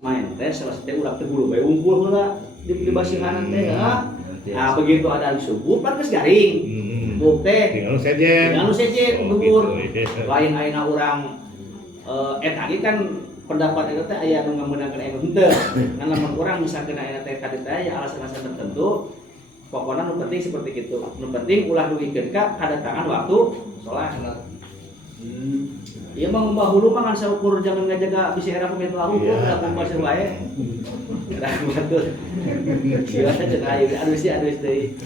main teh salah satu ulah teh bulu bae unggul heula di basihanan teh nah begitu ada subuh pan geus garing subuh teh tinggal sejen duhur lain ayeuna urang tadi kan pendapat itu teh aya nu ngameunangkeun aya henteu kan lamun urang misalkeun aya teh kadi teh aya alasan-alasan tertentu pokokna nu penting seperti kitu nu penting ulah duwikeun ka kadatangan waktu salat. Iya bang, mbah hulu mah kan saukur jangan ngajaga bisi era pemilu aku pun udah kumpul sewae. Dah batur. Siapa cenah ayu aduh deui.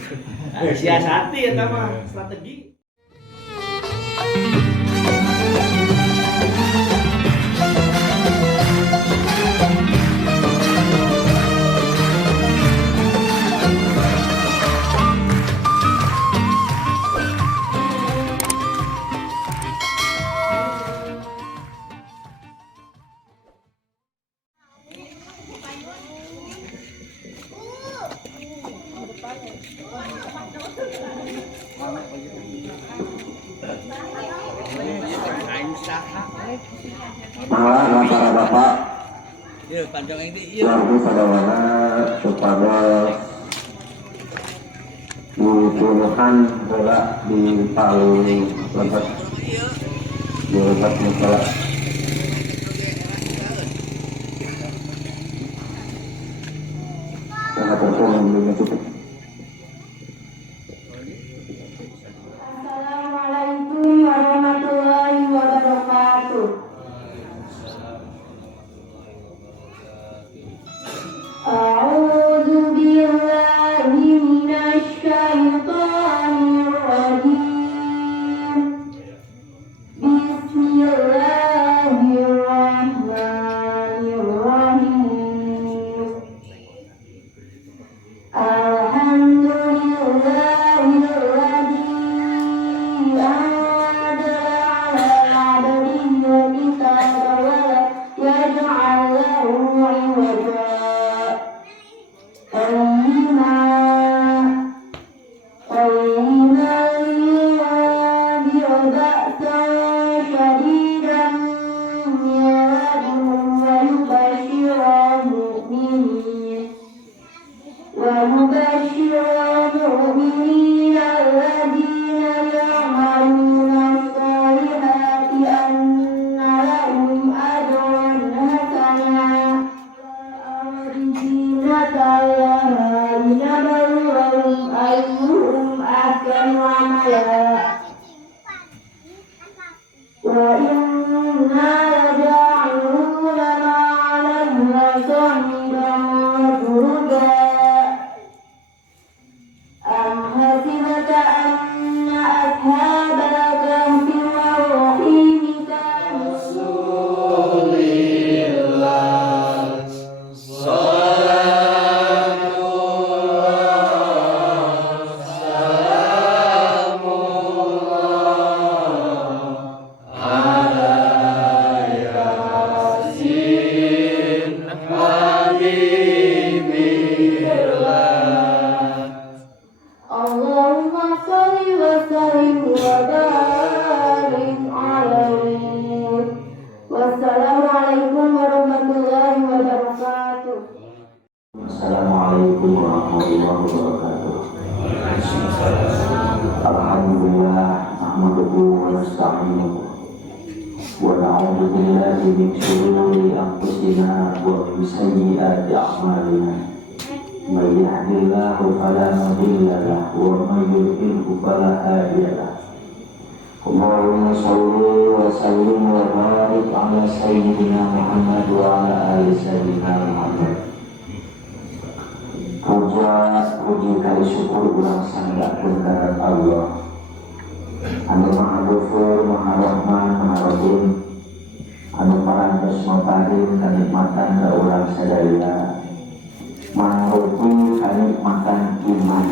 Siasati eta mah strategi. Malah para bapak warga sadawana kepada dituduhkan bola di palu lebat di lebat musola sangat tertolong belum cukup. Assalamualaikum warahmatullahi wabarakatuh. A'udzu billahi minasy syaithanir rajim. Bismillahirrahmanirrahim. Alhamdulillahilladzi anzala 'ala 'abdihi kitaba wa lam yaj'al lahu 'iwaja. Wassalamualaikum warahmatullahi wabarakatuh. Assalamualaikum warahmatullahi wabarakatuh. Alhamdulillah nahmaduhu wa nasta'inuhu wa na'udzu billahi min shururi anfusina wa min sayyiati a'malina. May yahdihillahu fala mudilla lahu wa may yudlilhu fala hadiya lahu. Allahumma shalli wa sallim wa barik ala sayyidina Muhammad wa ala ali sayyidina Muhammad. Puji kali syukur ulang sandakeun ka Allah anu Maha Ghafur, Maha Rahman, Maha Rahim, anu parantos maparing kanikmatan ka urang sadaya, mangrupi kanikmatan iman,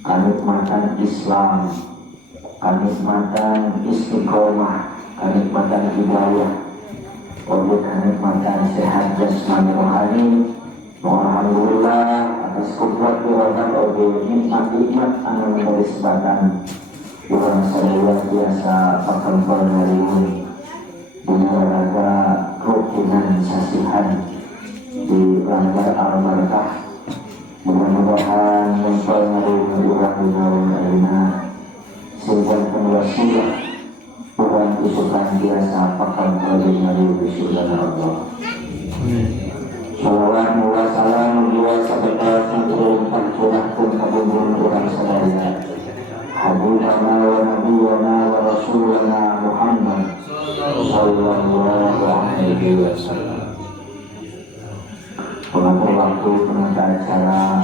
kanikmatan Islam, kanikmatan istiqomah, kanikmatan hidayah, kanikmatan sehat jasmani rohani. Alhamdulillah atas kudrat rahmat Allah nikmat anu memberi kesempatan urang sadaya biasa pakempel ngariung dina raga rukinan sasihan lancar al-barakah. Mudah-mudahan mempengaruhi orang di dalam arena sehingga penwasilah Tuhan isukan biasa pakan kerajaan dari surga Allah. Salawat wa salam wa sabata syukur tercurahkan kabulun orang sadaya habibana wa nabiyana wa rasulana Muhammad sallallahu alaihi wasallam. Pengatur waktu penata acara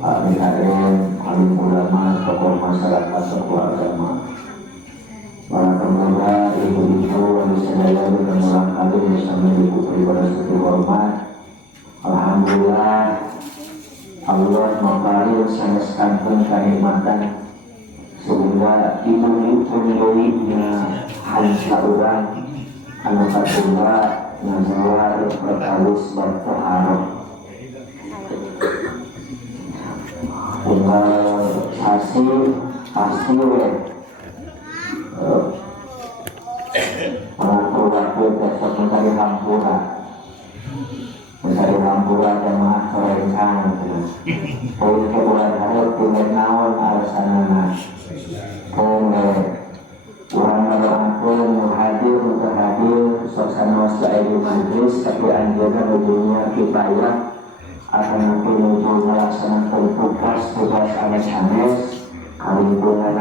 Pak BKM, alim ulama, tokoh masyarakat, tokoh agama, para pemuda, ibu-ibu, wali sadaya dan ulang kali bersama ibu pribadi satu hormat. Alhamdulillah Allah memberi saneskankeun kenikmatan sehingga ibu-ibu menjadinya hansa urang anu kadua ngajuar perkawis bertaharuf tinggal pasti mengatur waktu besok mencari hampura jamaah sorekan poin ke bulan harap tinggal naon alasanana orang melakukan hadir suasana di majlis tapi anjuran ujungnya kifayah akan menuju melaksanakan tugas anes-anes lingkungan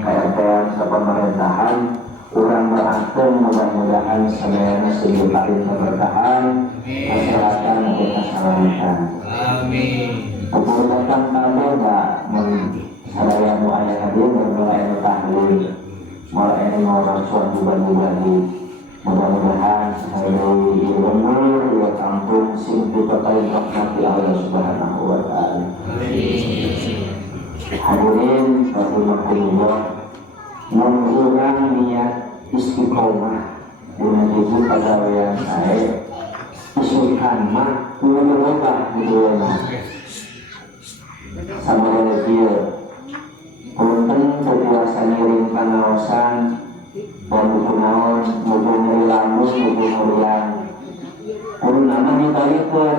KRT pemerintahan orang berantem mudah-mudahan semuanya sehingga paling keberkahan masyarakat dan keselamatan. Amin. Untuk datang pada enggak sadaya muayah hadir dan mulai tahlil mulai ngorong suatu bagi-bagi. Mudah-mudahan hari lembur ya kampung sing kita paling rahmati Allah Subhanahu wa taala. Hadirin rahimakumullah, mengulang niat istiqomah dengan ibu pegawaian saya usulkan mah berubah gitu sama dia punten berkuasa ngiring panaosan pembunuhan mumpung ngerilamus mumpung ngerilang pun nama ditalipun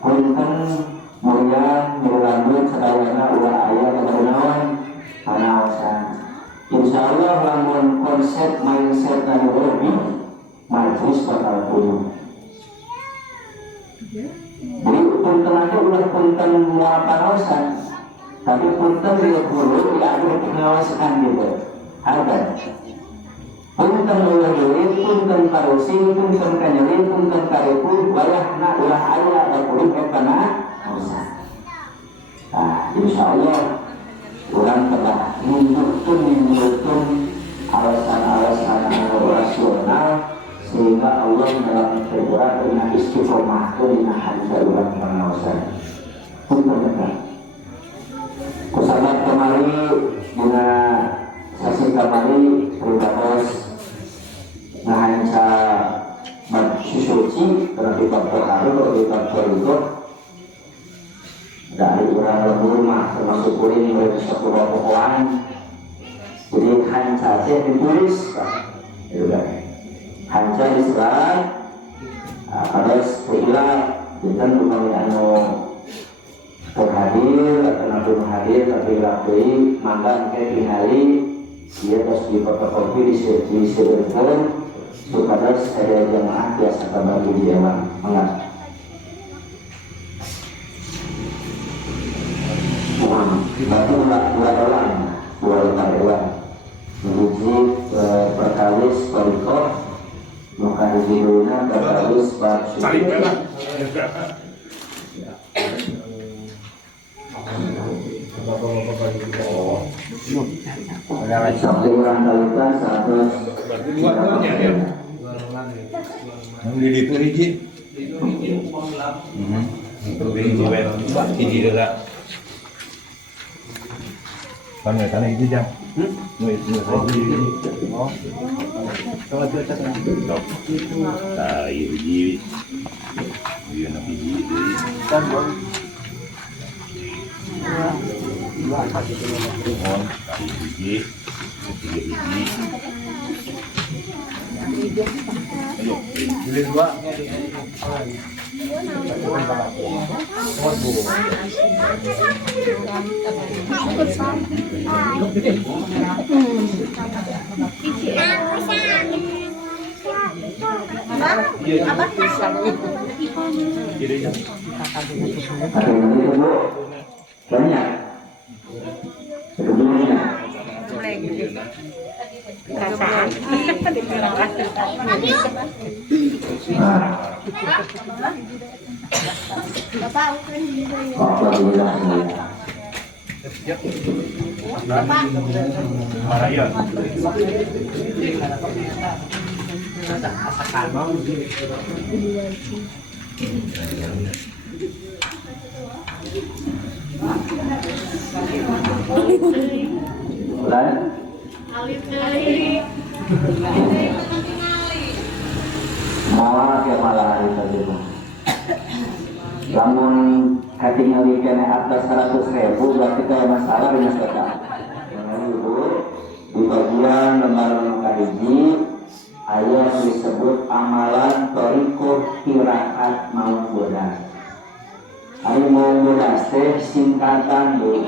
punten murian ngerilamus sedayana ulah ayah pembunuhan panaosan. Insya Allah lamun konsep mindset dan lebih majlis bakal punya. Jadi punten aja ulah punten mual panaosan, tapi punten dia dulu diatur pengawasan gitu. Ada. Punten ulah duit, punten karusing, punten kanyelin, punten karepun, wayahna ulah ayah dan kulit panaosan. Nah, insya Allah orang telah menunjukkan alasan-alasan rasional sehingga Allah dalam bergerak dengan istiqomah dengan hanja orang pengawasan. Untuk mereka, kusabat kemari dengan sasi kemari terus ngahanca suci berarti faktor haru berarti faktor itu dari orang rumah termasuk kuring mereka satu rokokan jadi hanca ditulis hanca Islam pada setelah kita bukan anu terhadir atau nanti hadir tapi lakui maka kayak tingali dia harus difotokopi disediakan supaya saya jamaah biasa bagi dia mengat. Berarti dua orang menuju perkalis berikut maka hijaunya perkalis bersyukur satu orang kalikan 100 yang di itu hiji itu hiji juga kan ya tanah itu jam itu oh kalau kita hiji dia nak hiji kan dua hiji ayo pilih dua Ada yang itu Bu? Banyak. Sebelumnya. Malah ya malah hari tadi mah. Lamun katingali kene atas 100.000 berarti kalau masalah dengan sedekah. Ibu di bagian lembar kahiji ayat disebut amalan torikoh kiraat mau bodas. Ayo mau bodas teh singkatan Bu.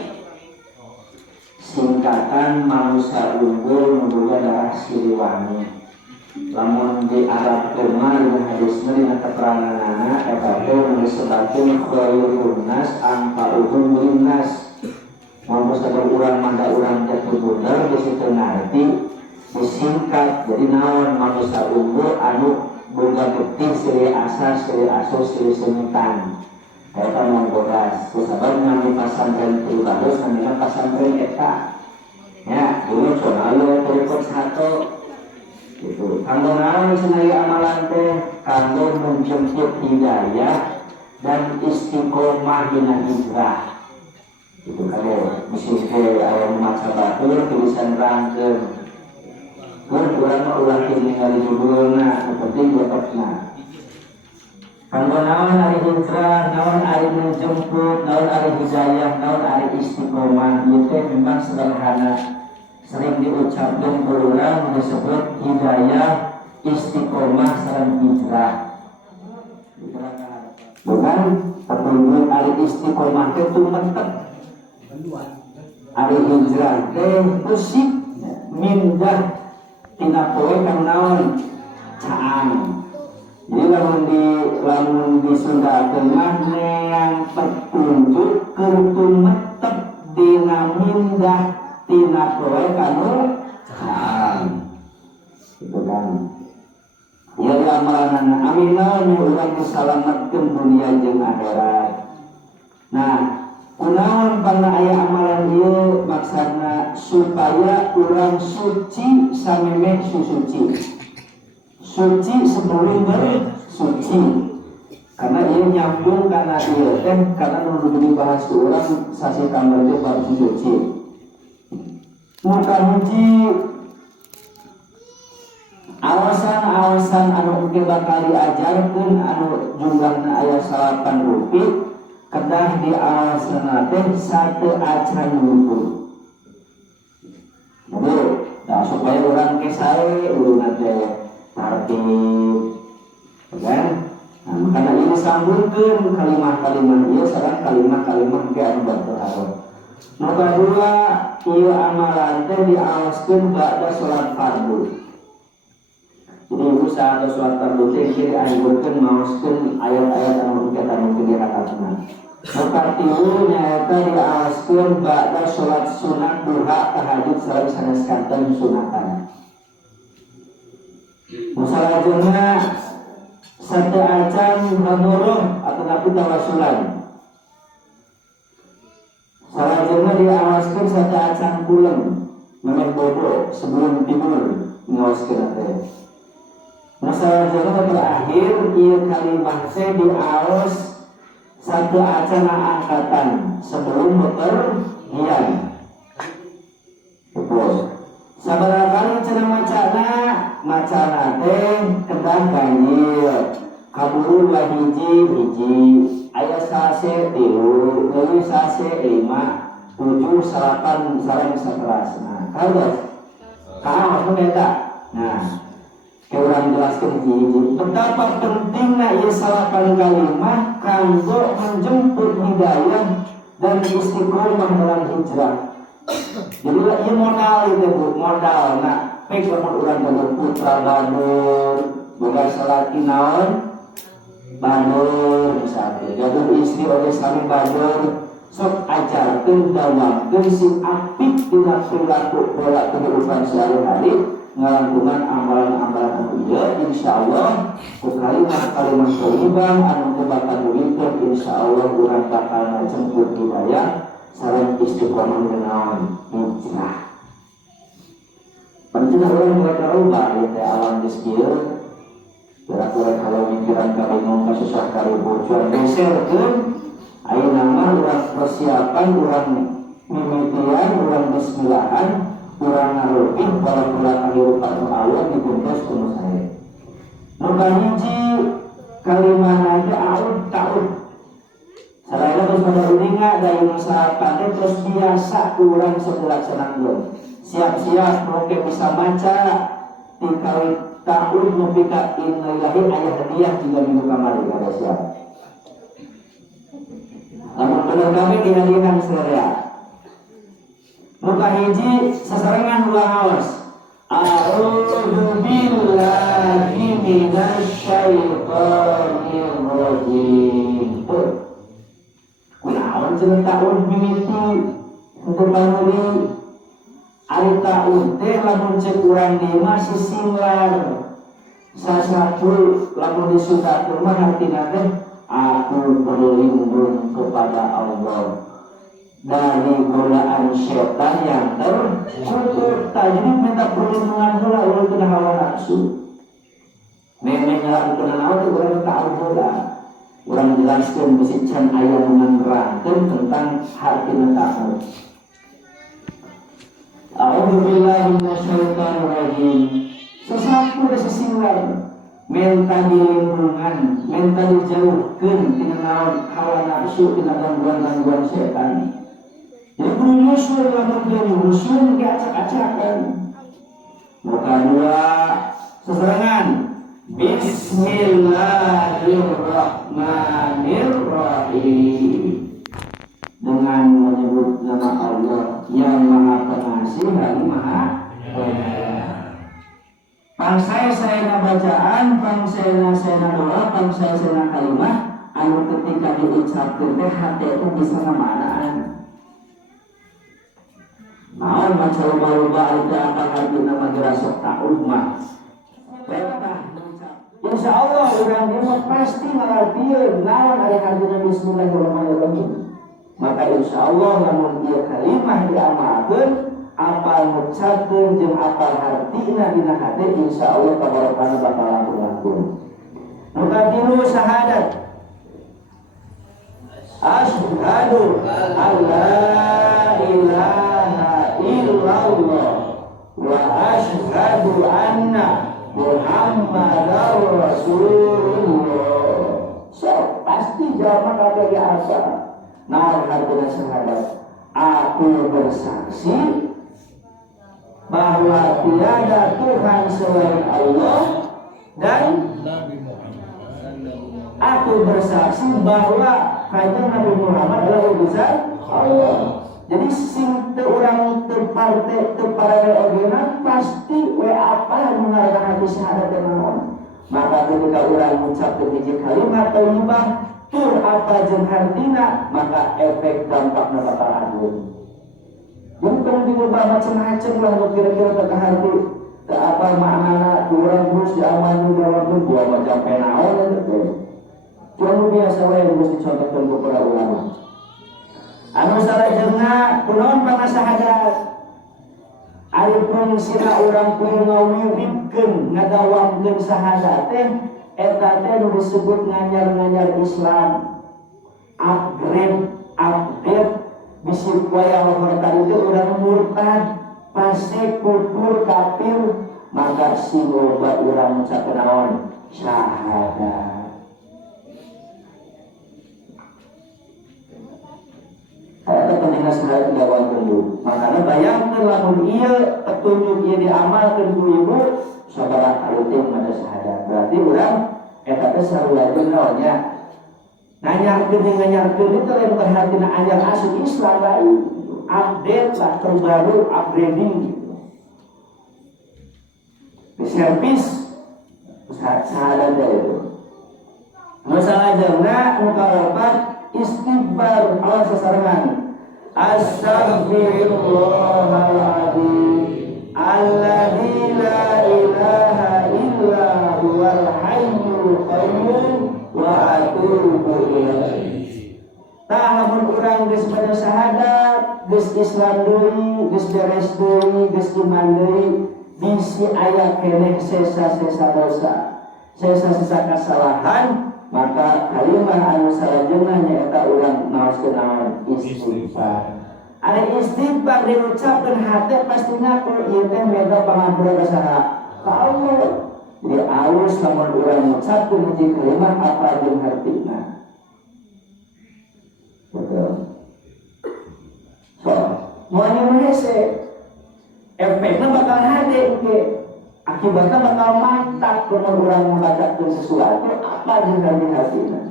Singkatan manusia unggul membuka darah Siliwangi. Lamun di Arab Tema dengan hadisnya dengan keterangan anak eta disebutkan khairun nas anfa'uhum linnas. Mau sadar urang manda urang jatuh bener di situ nanti disingkat jadi naon manusia unggul anu boga bukti siri asa siri aso siri semitan. Eta menggodas kusabab nami pasantren terus namanya pasantren eta. Ya, dulu soalnya terikut satu itu kanggo naon senaya amalan teh kanggo menjemput hidayah dan istiqomah dina hijrah itu kade misi ke aya maca batur tulisan rangkeun mun urang mah ulah ningali judulna penting bototna kanggo naon ari hijrah naon ari menjemput naon ari hidayah naon ari istiqomah ieu teh memang sederhana sering diucapkan berulang disebut hidayah, istiqomah, serang hijrah. Bukan petunjuk ari istiqomah itu mantap. Ari hijrah teh musik mindah tina poe kang naon caang. Jadi lamun di Sunda Tengah neang petunjuk keur mantap dina mindah tina poe kanu caang itu kan ya di amalan aminah nu urang disalametkeun dunia jeung akhirat. Nah kunaon panna aya amalan ieu maksudna supaya urang suci samemeh suci suci sebelum bersuci karena ieu nyambung kana ieu teh karena nu dibahas urang sasi kamar teh bab suci. Maka hiji alasan anu engke bakal diajarkeun anu jumlahna aya 8 rupi kedah di alasan teh satu acan wudu. Jadi supaya urang ke sare uluna teh tertib kan. Nah, karena ini sambungkeun kalimat-kalimat ieu sareng kalimat-kalimat ge anu berpengaruh. Nomor 2, ieu amalan teh diawaskeun ba'da salat fardu. Jadi ieu saat salat fardu teh dianjurkeun maoskeun ayat-ayat anu kita mungkin dirakatna. Nomor 3 nyaeta diawaskeun ba'da salat sunat duha tahajud sareng sanes kanten sunatan. Masalahna satu acan hanuruh atau nabi tawasulan. Salajengna diawaskeun satu acan bulan memang bobo sebelum tidur ngawaskeun teh. Masalahna terakhir ieu kalimah teh diaos satu acan angkatan sebelum bepergian. Betul. Sabaraha kali cenah macana teh kedah ganjil kaburu hiji aya sase 3 deui sase 5 7 8 sareng 11. Nah, kalau kaos eta. Nah, Orang jelaskan hiji betapa pentingnya ia salapan kalimah kanggo menjemput hidayah dan istiqomah dalam hijrah. Jadi ia modal itu bu, modal. Nah, baik lamun urang dengan putra badur, bukan salaki naon badur misalnya. Gaduh istri oleh sami badur, sok ajarkeun dawakeun si apik dina perilaku pola kehidupan sehari-hari. Ngalangkungan amalan-amalan anu ieu insyaallah ku kalimat-kalimat thayyibah anu bakal nulikeun insyaallah urang bakal ngajemput hidayah sareng istiqomah naon hijrah. Pentingna urang mereka rubah ieu teh alam geus kieu kira-kira kalau mikiran ka bingung ka susah kali bocoran geserkeun ayeuna mah urang persiapan urang mimitian urang bismillahan kurang ngarupin pola-pola kehidupan Allah dibungkus penuh saya. Maka hiji kalimat aja aud taud. Saraya terus pada ulinga dari usaha pakai terus biasa kurang dilaksanakan. Siap-siap mungkin bisa baca tingkali taud membika innalillahi ayat hadiah juga minggu kemarin ada siap. Namun benar kami dihadiahkan saudara. Muka hiji sasarengan ulang awas. A'udzu billahi minasy syaithanir rajim. Kunaon cenah taun mimiti untuk panuri ari taun teh lamun cek urang di masih singlar. Sasatu lamun disudakeun mah hartina teh aku berlindung kepada Allah dari godaan setan yang terkutuk. Jadi minta perlindungan heula ulun tina hawa nafsu. Memang nyerang tina naon teh urang tahu heula. Urang jelaskeun bisi can aya menerangkeun tentang hartina takut. A'udzu billahi minasyaitonir rajim. Sesapu da sesinglar minta dilindungan, minta dijauhkeun tina naon hawa nafsu tina gangguan-gangguan setan. Jadi perlu nyusul lamun dia nyusul dia acak-acakan. Maka dua seserangan. Bismillahirrahmanirrahim. Dengan menyebut nama Allah yang Maha Pengasih dan Maha Penyayang. Pangsaya bacaan, pangsaya doa, pangsaya kalimah anu ketika diucapkeun teh hate itu bisa ngamanaan. Naon maca loba-loba itu apa artina madrasah ta'ud mah. Insyaallah urang ieu pasti ngarapieun naon ari hartina bismillahirrahmanirrahim. Maka insyaallah lamun ieu kalimah diamalkeun apal ngucapkeun jeung apal hartina dina hate insyaallah tabarakana bakal langkung. Nu katilu syahadat. Asyhadu an la ilaha illallah wa asyhadu anna Muhammadar Rasulullah. So, pasti jawaban kabeh ge asa. Naon hartina syahadat? Aku bersaksi bahwa tiada Tuhan selain Allah dan aku bersaksi bahwa kanjeng Nabi Muhammad adalah utusan Allah. Jadi sing teu urang teu parte teu parade ogena pasti we apa mengarahkan hati syahadat naon. Maka ketika urang ngucapkeun hiji kalimat thayyibah tur apa jeung hartina maka efek dampakna bakal agung. Mun tong diubah macam-macam lah nu kira-kira ka hati teu apa maknana urang terus diamalkeun dalam dua macam penaon eta. Cuma biasa wae geus dicontohkeun ku para ulama. Anu salajengna kunaon pangasahadat? Ari fungsina urang kudu ngawiwidkeun ngadawamkeun sahadat teh eta teh nu disebut nganyar-nganyar Islam. Upgrade bisi wayah hormat itu urang murtad, fasik, kufur, kafir, maka si loba urang ngucapkeun naon? Syahadat. Ada pentingnya sudah dilakukan dulu. Makanya bayangkan lamun iya petunjuk ia diamalkan ku ibu saudara kaluting mana syahadat. Berarti urang eta teh sarua naonnya. Nganyarkeun itu lain perhatina anyar asup Islam lain. Update lah terbaru, upgrading gitu. Di servis syahadat itu. Masalah jangna muka opat istighfar Allah sesarengan. Astaghfirullahaladzim alladzi la ilaha illa huwal hayyul qayyum wa atubu ilaihi. Tah lamun urang geus pada syahadat, geus Islam deui, geus beres deui, geus iman deui, bisi aya keneh sesa-sesa dosa, sesa-sesa kesalahan, maka kalimat anu salajengna nyaeta urang naoskeun naon istighfar. Ari istighfar diucapkeun hate pasti ngaku ieu teh meda pangampura saha ka Allah. Jadi alus lamun urang ngucapkeun hiji kalimat apa jeung hartina. Betul. So, moal hese efekna bakal hade ge. Akibatnya bakal mantap kalau orang membacakan sesuatu apa dengan hatinya.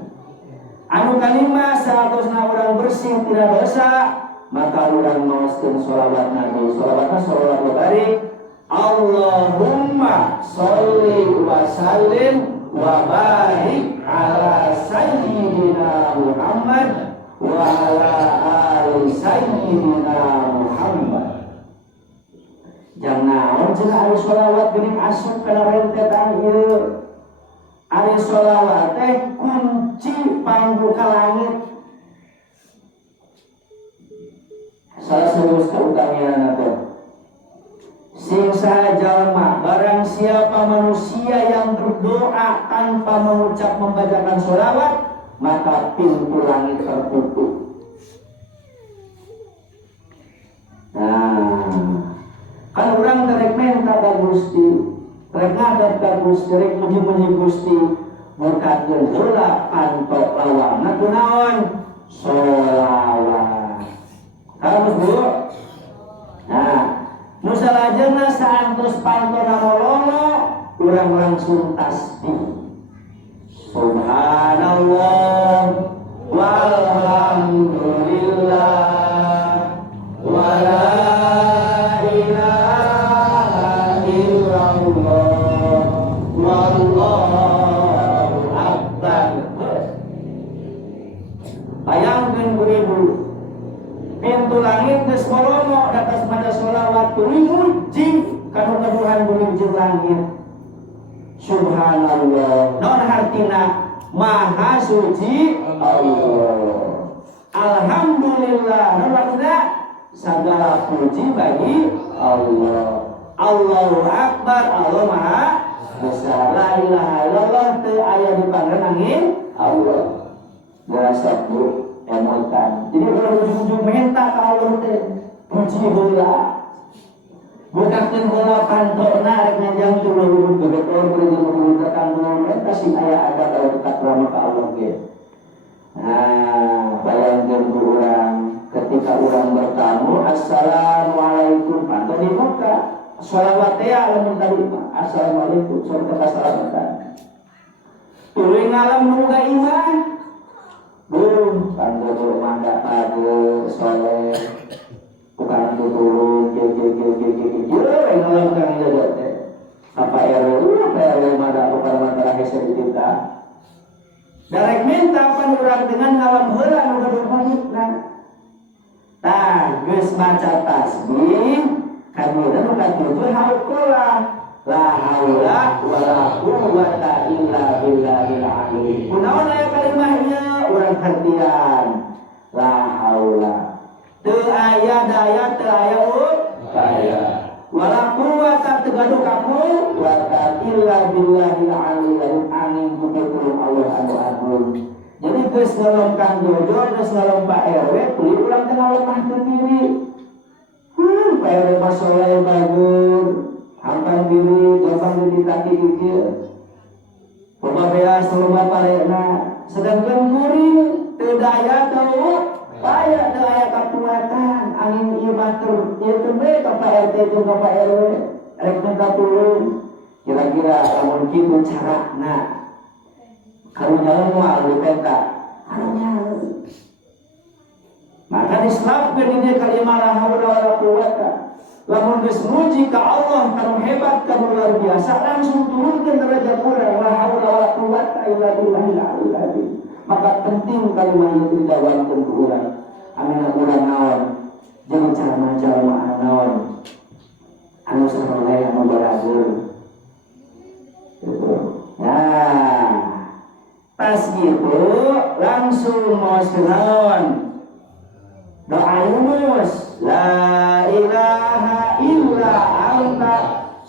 Anu kalimat saatosna orang bersih tidak dosa, maka orang maoskeun sholawat Nabi. Sholawatna sholawat barik. Allahumma sholli wa sallim wa barik ala sayyidina Muhammad wa ala ali sayyidina Muhammad. Jangan cenah ari sholawat geuning asup kana rentetan ieu. Ari sholawat teh kunci pangbuka langit. Salah serius kautamian teh. Sing saha jalma barang siapa manusia yang berdoa tanpa mengucap membacakan sholawat, maka pintu langit tertutup. Kan orang terek minta ka Gusti, terek ngadap ka Gusti, terek muji-muji Gusti, mukakeun heula pantok lawangna kunaon? Sholawat. Harus Bu. Nah, nu salajengna saantos pantona mololo, urang langsung tasbih. Subhanallah walhamdulillah wala pintu langit geus kolomo datas pada sholawat tuluy muji kanu kaduhan bumi jeung langit. Subhanallah. Naon hartina? Maha suci Allah. Alhamdulillah. Naon artina? Sagala puji bagi Allah. Allahu Akbar. Allah Maha Besar. La ilaha illallah teu aya dipanggen angin Allah. Dirasa Bu emotan. Jadi kalau ujung-ujung minta ka Allah teh puji heula. Bukakeun heula pantona rek ngajang tuluy bebeton kudu jeung tekan eta sing aya ada kalau dekat rama ka Allah ge. Nah, bayangkeun urang ketika urang bertamu assalamualaikum pantun dibuka. Sholawat teh lamun tadi assalamualaikum sareng kasalamatan. Tuluy ngalam nu boga iman. Boom, panggil manda padu soleh, bukan turun, yang dalam kami jaga teh, apa RW manda bukan manda hasil kita. Darek minta panurang dengan ngalam heula nu gadung Tah, geus maca tasbih, kamina nu katujuh hauqala. La haula wala quwwata illa billahil aliyyil. Kunaon aya kalimah ieu? Urang hartian. La haula. Teu aya daya, teu aya upaya. Wala quwwata teu gaduh quwwata illa billahil aliyyil. Angin kudu Allah anu agung. Jadi geus ngalongkan dojo, geus ngalompa RW, kulit urang teh ngalopahkeun diri. Pak RW mah soleh bagus. Hampan diri, gampang diri kaki gigi. Pemabea selama palena, sedangkan kuring, terdaya tau, payah terdaya kekuatan, angin iya batur, iya tembe, kapa RT itu kapa RW, rek minta turun. Kira-kira lamun kitu carana karunya moal di peta karunya. Maka diselapkeun ini kalimat la haula wala quwata. Lamun geus muji ka Allah kanu hebat kanu luar biasa langsung turunkeun derajat urang la haula wala quwata illa billahil aliyil azim. Maka penting kalimat ieu didawakeun ku urang. Amina urang naon jeung jalma-jalma naon anu sareng anu barageun. Nah, pas gitu langsung mau senaon doa Yunus la ilaha illa anta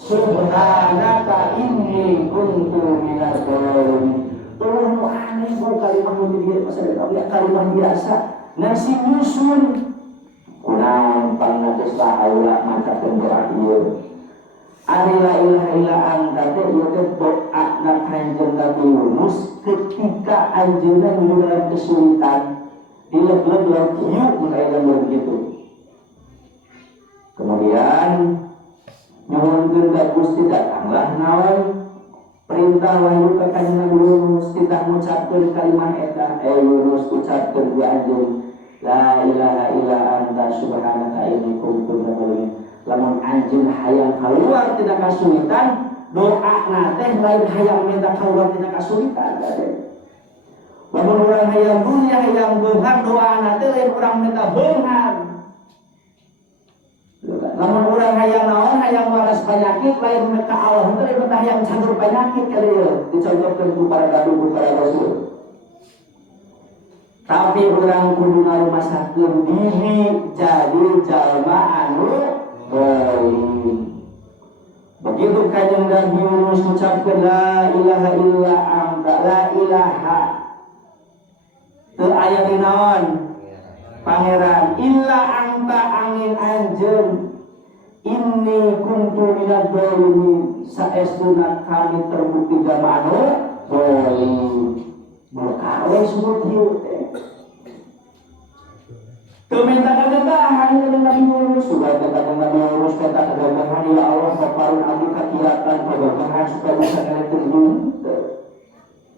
subhanaka inni kuntu minadz dzalimin. Tolong aneh bu kalimat mulia kalimat biasa nasi nyusun kunaon pangatos laula macakeun doa ieu. Ari la ilaha illa anta teh ieu teh doa na Kanjeng Nabi Yunus ketika anjeunna menuju dalam kesulitan dileg-leg dalam hiup mereka begitu. Kemudian nyuhunkeun ka Gusti datanglah naon perintah wahyu ka Kanjeng Nabi Yunus titah ngucapkeun kalimat eta Yunus ucapkeun ku anjeun la ilaha illa anta subhanaka inni kuntu minadz dzalimin. Lamun anjeun hayang keluar tina kasulitan doa na teh lain hayang minta keluar tina kasulitan teh. Lamun urang hayang dunia hayang beunghar doa na teh lain urang minta beunghar. Lamun urang hayang naon hayang waras penyakit lain minta Allah teh lain minta hayang cadur penyakit kali ieu dicontohkeun ku para nabi ku para rasul. Tapi urang kudu ngarumasakeun diri jadi jalma anu begitu Kanjeng Nabi Yunus ucapkeun la ilaha illa anta la ilaha teu aya di naon pangeran illa anta angin anjeun inni kuntu minadz dzalimin saestuna kami terbukti jalma anu zalim. Maka sebut ieu teh minta kegagahan Kanjeng Nabi Yunus supaya Kanjeng Nabi Yunus minta kegagahan ya Allah paparun abdi kakiratan kegagahan supaya bisa ngelekeun dunia.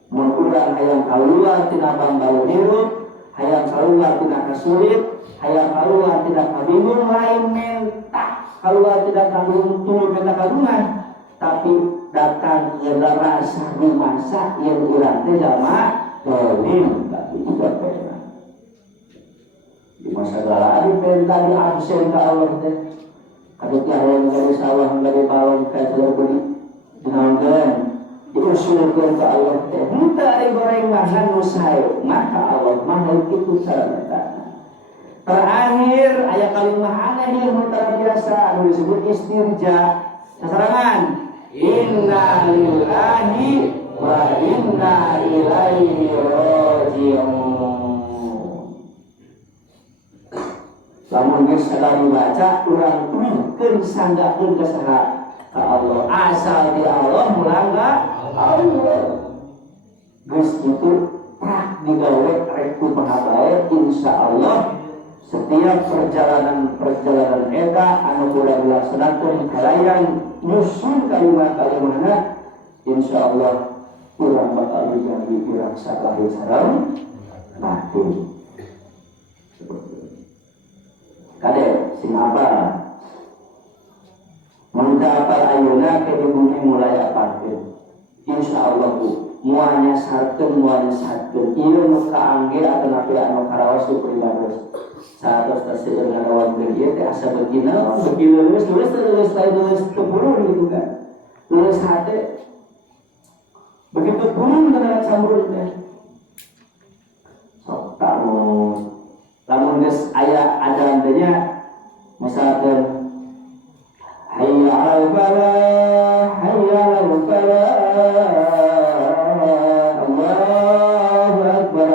Mun urang hayang kaluar tina bangbalu hirup, hayang kaluar tina kasulit, hayang kaluar tina kabingung lain minta kaluar tina kabingung minta kagungan, tapi datang ke rasa di masa yang urang teh jalma zalim tapi tidak pernah. Di masa gala adi perintah di absen ka Allah teh kaduk hayang dari sawah dari balong ka jalur beli dinaongkeun diusulkeun ka Allah teh henteu ari goreng mahan nu sae maka Allah mah kitu sarana. Terakhir aya kalimah aneh ilmu biasa anu disebut istirja sasarangan inna lillahi wa inna ilaihi raji'un. Lamun geus sadari baca urang tulikeun sanggakeun ka saha ka Allah asal di Allah mulang ka Allah geus kitu tak digawe rek kumaha bae insyaallah setiap perjalanan eta anu kudu dilaksanakeun kalayan nyusun kalimat-kalimatna insyaallah urang bakal jadi urang sakali sareng mati. Kade sing apa? Mun apal ayeuna ke di bumi mulai apalkeun. Insyaallah bu, muanya sarkeun ieu nu kaangge ataupun anu karaos ku pribados. Satos taseueur ngarawankeun ieu teh asa begina lulus keburu gitu kan. Lulus hate begitu pun dengan samurun teh. Sok tamu lamun geus aya adantenya misalkan hayya 'alal falah hayya 'alal falah Allahu akbar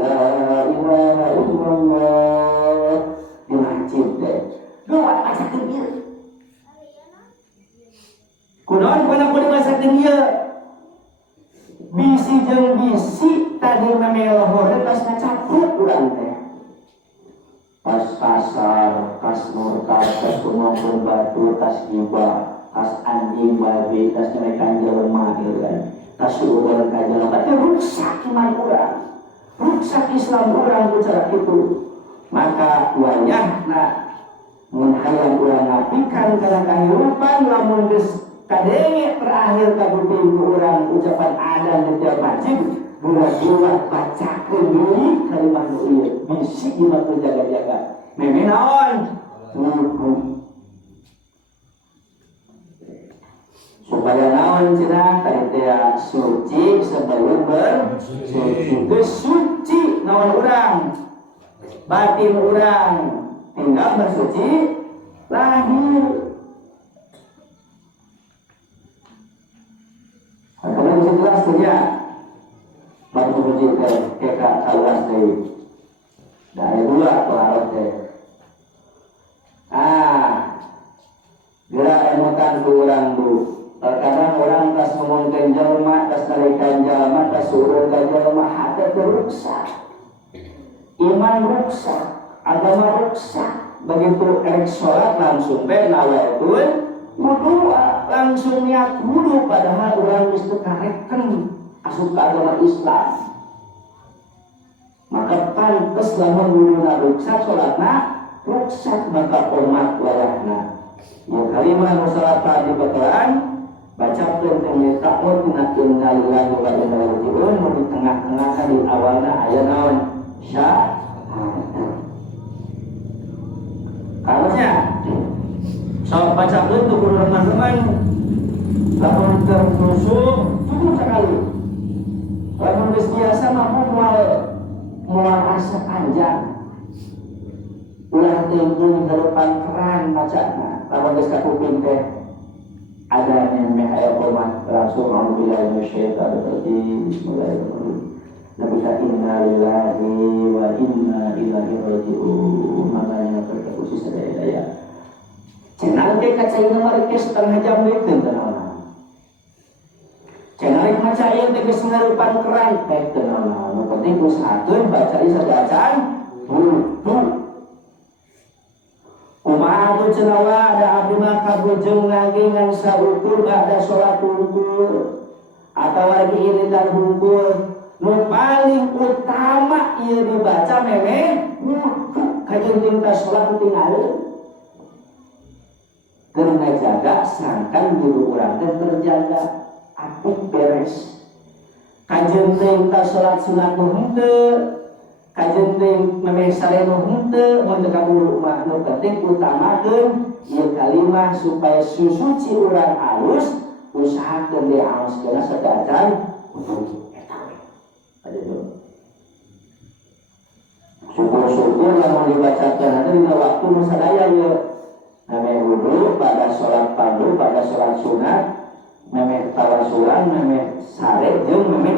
la ilaha illallah di masjid teh luat masakeun ieu kunaon pana kudu masakeun ieu bisi jeung bisi tadi memelohor pas ngacaprut urang teh pas kasar kas murka kas kumaha batu tas gibah tas anjing babi tas nyerekan jelema gitu kan tas suruh ka jelema berarti rusak iman urang rusak Islam urang ku cara kitu maka wayahna mun hayang urang ngapikan kana kahirupan lamun geus kadenge terakhir kabudin urang ucapan adan di tiap masjid bulat-bulat bacakeun deui kalimat nu ieu bisi iman teu jaga-jaga meme naon supaya naon cenah tadi suci sebelum bersuci geus suci naon urang batin urang tinggal bersuci lahir karena bisa jelas saja baru bersuci ke kalas deui dari dua pelarat teh gerak emotan ku urang dulu terkadang orang tas ngomongkan jalma, tas narikan jalma, tas suruh jalma, hati teruksak, iman ruksak, agama ruksak. Begitu erek sholat langsung nawaitul wudu langsung niat wudu padahal orang mesti karetkan asup ke agama Islam. Maka pantas lamun wuduna ruksak, sholatna ruksak maka umat wayahna. Ya kalimah masalah tadi bakalan baca tentang takut tina inna lillahi wa inna ilaihi raji'un di tengah-tengah di awalna aya naon syahadat. Harusnya sok baca itu teman-teman lamun terusuk cukup sekali. Lamun geus biasa mampu moal asa panjang. Ulah teuing depan keran bacana. Lamun geus kapuping teh ada yang ayat komat langsung alhamdulillah minasyaitonir rajim bismillahirrahmanirrahim nabika inna lillahi wa inna ilaihi raji'un makanya terkhusus sadaya daya cenah teh kacaina mari setengah jam deui teu naon cenah rek maca ieu teh geus ngarupan keran teu naon nu penting usahakeun baca ieu sadayaan kumaha tu cenawa ada abdi mah kabujeng ngagingan saukur ada sholat hungkul atau lagi iritan hungkul nu paling utama ieu dibaca meme kajenting ta sholat tinggalin keur ngajaga sangkan dulu urang teh terjaga apik beres kajenting ta sholat sunat nu henteu kajenting memeh sareno henteu mun teu kaburu mah nu penting utamakeun ieu kalimah supaya susuci urang alus usahakeun di aoskeun sadayaan eta we ade dulu syukur-syukur lamun dibacakeun atuh dina waktu nu sadaya ieu memeh wudu pada salat fardu pada salat sunat memeh tawasulan memeh sare jeung memeh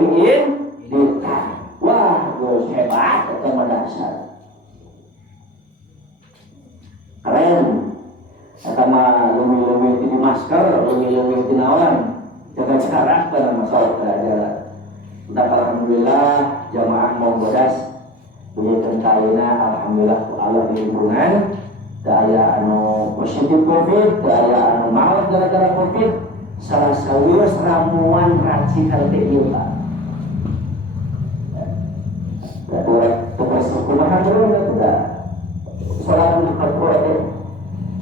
ditan wah, gue hebat, kata dasar. Keren. Kata mah lumi-lumi di masker, lumi-lumi di nawan. Jaga jarak pada masalah jarak. Kita alhamdulillah jamaah mau bodas. Punya tentayna alhamdulillah Allah di lingkungan. Daya anu positif COVID, daya anu maut gara-gara COVID. Salah sawius ramuan racikan teh ieu Pak. Kumaha dulu udah sholat untuk berpuasa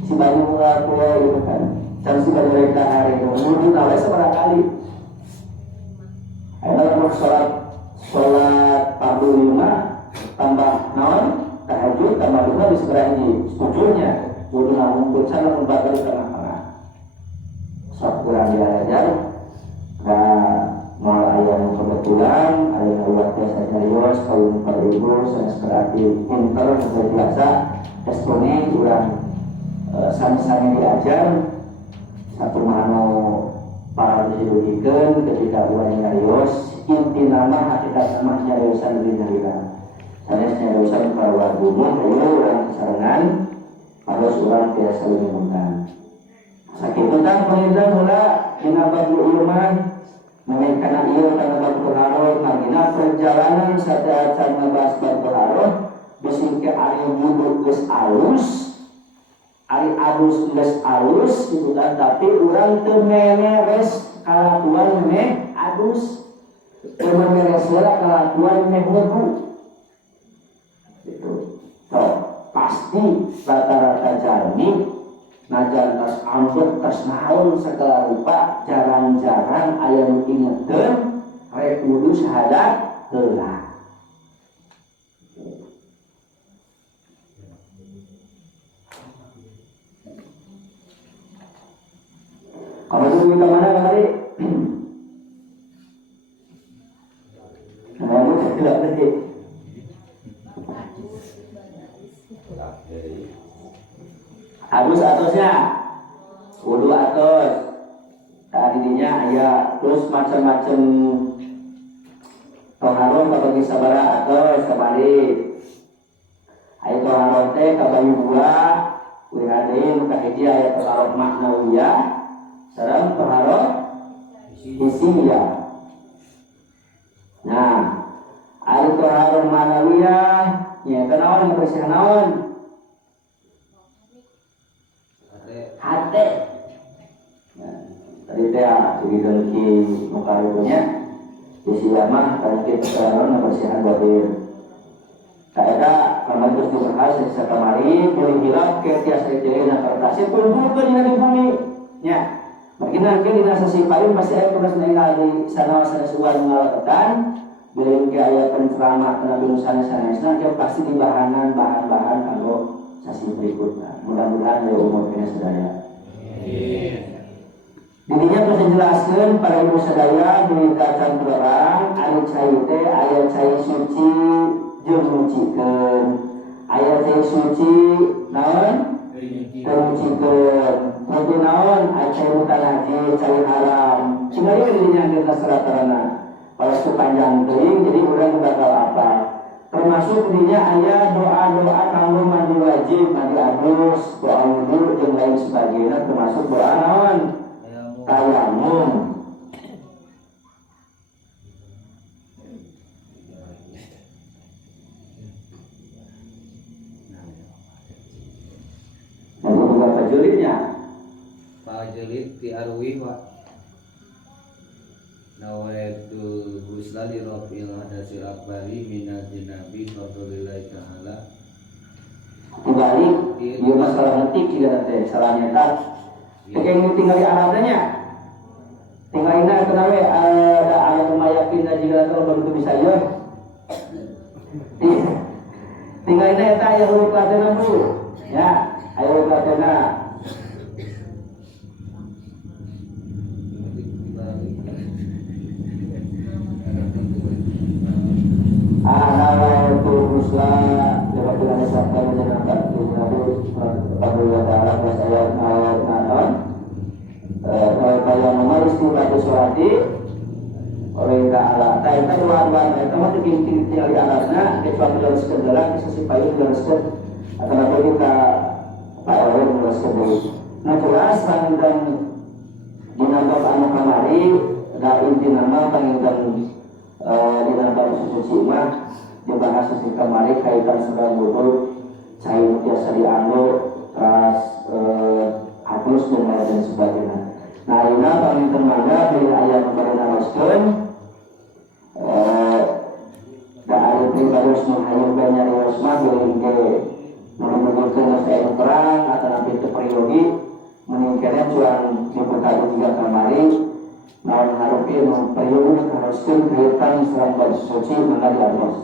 si banyak mulai gitu kan dan si banyak mereka hari itu mungkin tahu seberapa kali dalam sholat fardu 5 tambah naon tahajud tambah 2 bisa berani setujurnya wudu namun puncak membatal di tengah-tengah sok kurang diajar dan mal ayam kebetulan ayam luar biasa serius kaum peribu saya kreatif pinter sudah biasa testimoni kurang sami-sami diajar satu mano para disirugikan ketika bulan nyarios inti nama hakikat nama nyariosan di nyarira saya nyariosan para wargumum dulu orang kesarangan harus orang biasa menyebutkan sakit tentang pemerintah mula inabat ilman mengenai iyo karena berpengaruh margina perjalanan saat ngebahas berpengaruh bising ke area wudhu geus alus ari adus geus alus gitu kan, tapi urang teu meres kalakuan meh adus, teu meres heula kalakuan meh legu gitu. So pasti rata-rata jalmi najan tas ambek tas naon segala rupa jarang-jarang aya nu ingeteun rek kudu sahadat heula. Kamu dulu kita mana kali? Kamu tidak tadi. Harus atasnya, kudu atas. Tadinya ayah terus macam-macam toharon kabagi sabara atas kembali. Ayat toharon teh kabagi buah, wihadain kahiji ayat toharon maknawiyah. Sareng toharoh hisiyah. Nah, ari toharoh manawiyah nya kenaon bersih naon? Hate. Nah, tadi teh jadi dengki mukarunya hisiyah mah tadi toharoh bersihan batin. Kaeda kamari terus dibahas sakamari boleh hilap ke tiasa jelena kertas kumpulkeun dina bumi nya. Mungkin nanti dina sesi payung pasti ayat tugas ningali sana-sana suar ngalaketan bilin ke ayat penceramah Nabi sanes-sanesna dia pasti di bahan-bahan kanggo sesi berikutnya. Mudah-mudahan ya umur kena sadaya. Didinya terus dijelaskeun para ibu sadaya berita can orang anu cai teh aya cai suci jeung nyucikeun. Aya cai suci naon? Nyucikeun. Mungkin naon acai mutanaji cai haram cingari dirinya kita seratarana pada sepanjang teuing jadi urang bakal apa termasuk dirinya aya doa-doa kanggo mandi wajib mandi adus doa wudu jeung lain sebagainya termasuk doa naon tayamum. Nanti juga pajulitnya Fajilit ti arwi wa nawaitu husla li rabbil hadasil akbari minal jinabi fadlillahi ta'ala. Dibalik dia masalah ngetik juga nanti salah nyetak kayak tinggal di alatnya tinggal ini kenapa ada ayat mayakin dan juga kalau baru bisa ya tinggal ini eta aya huruf latena dulu ya aya huruf latena. Nawaitu husla Rabbil Alamin menyenangkan Nabi Abdullah Ta'ala Mas ayat naon kaya nomor istilah surati oleh Ta'ala Ta'ala doa-doa itu mah tinggal di alasnya kecuali dalam sekedara bisa sipayun dalam sekedara atau apa kita parawai dalam sekedara. Nah jelas dan dinampak anu kamari da inti nama panggilan di dalam suci mah dibahas sesi kemarin kaitan sedang wudu cair biasa diambil ras hapus dan lain sebagainya. Nah ini panggilan mangga dari ayat kepada Rasul dan ayat pribadi menghayal banyak riwasmah dari ke menunjukkan saya perang atau nanti ke periode meningkatnya cuan diberkati juga kemarin. Nawan harupi periode haruskan kaitan serang baju suci maka di atas.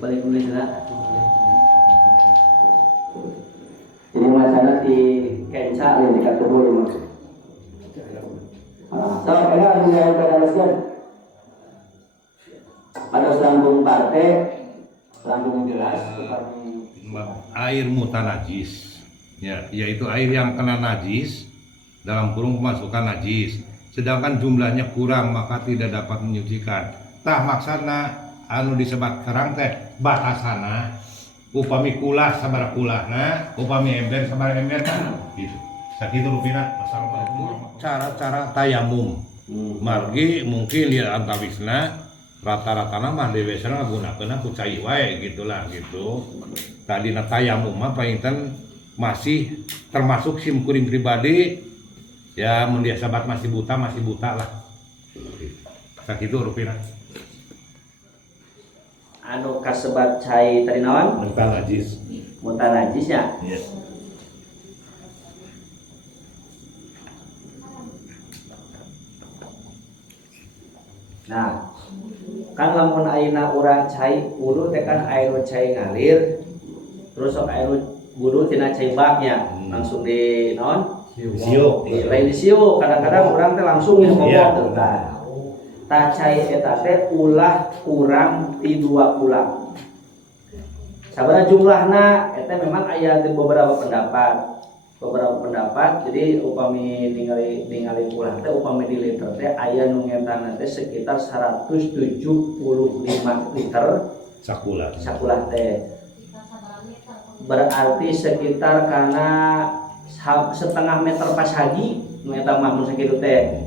Balik mulai sana. Jadi macamnya di kenca yang dekat tubuh ya mas. So ini ada yang berdalaskan. Pada lambung partai, lambung jelas, air mutanajis, ya, yaitu air yang kena najis, dalam kurung kemasukan najis, sedangkan jumlahnya kurang maka tidak dapat menyucikan. Tah maksana anu disebat kerang teh batasana upami kulah sabaraha kulahna, upami ember sabaraha emberna gitu. Sakitu rupina. Cara-cara tayamum margi mungkin dia antawisna rata-rata mah dewesna gunakeun ku cai wae gitulah gitu. Tadi tayamum mah painten masih termasuk sim kuring pribadi ya, mun dia sahabat masih buta lah. Sakitu rupina. Anu kasebat cai tadi naon? Mutanajis. Mutanajisnya. Yes. Nah, kan lamun ayeuna urang cai wudu teh kan air cai ngalir, terus sok air wudu tina cai baknya langsung di naon? Siu. Lain di siu, kadang-kadang urang teh langsung ngomong teh. Tah cai eta teh ulah kurang ti 2 ulang. Sabaraha jumlahna eta memang aya beberapa pendapat. Jadi upami ningali ulah teh upami di liter teh aya nu ngetana teh sekitar 175 liter sakulah teh. Berarti sekitar kana setengah meter pasagi nu eta mah mun sakitu teh.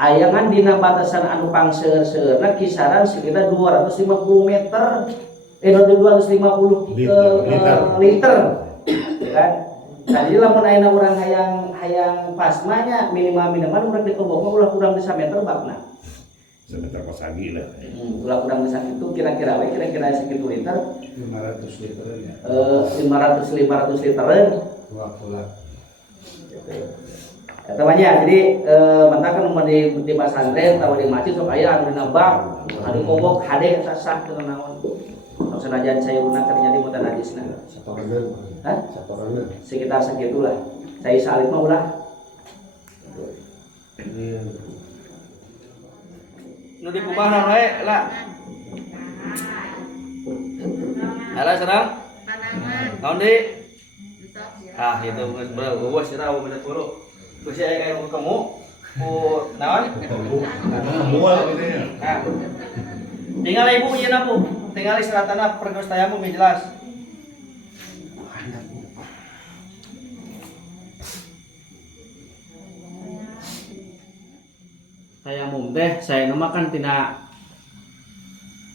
Aya kan dina batasan anu pangseueur-seueurna kisaran sekitar 250 meter 250 liter kan. Jadi lamun ayeuna urang hayang pasmanya minimal urang dikebok ulah kurang bisa meter bakna. Semeter pasagi lah. Ulah kurang bisa itu kira-kira sekitu liter. 500 literan ya. 500 literan. Dua. Eta mah nya jadi mantap kan di pasantren tawa di masjid sok aya anu dina bak, anu kobok hade eta sah teu naon. Senajan saya guna kerja di mutanajisna. Satorangan. Sekitar segitulah. Saya salib mah ulah. Nu dikubahna wae lah. Ala serang? Naon deui? Ah, itu geus beuh sirah bener puluh. Geus aya kayak kamu. Naon? Mual gitu ya. Nah. Tinggal ibu ieu na, Bu. Tinggal seratana pergeus tayamum jelas. Tayamum teh saya nama kan tina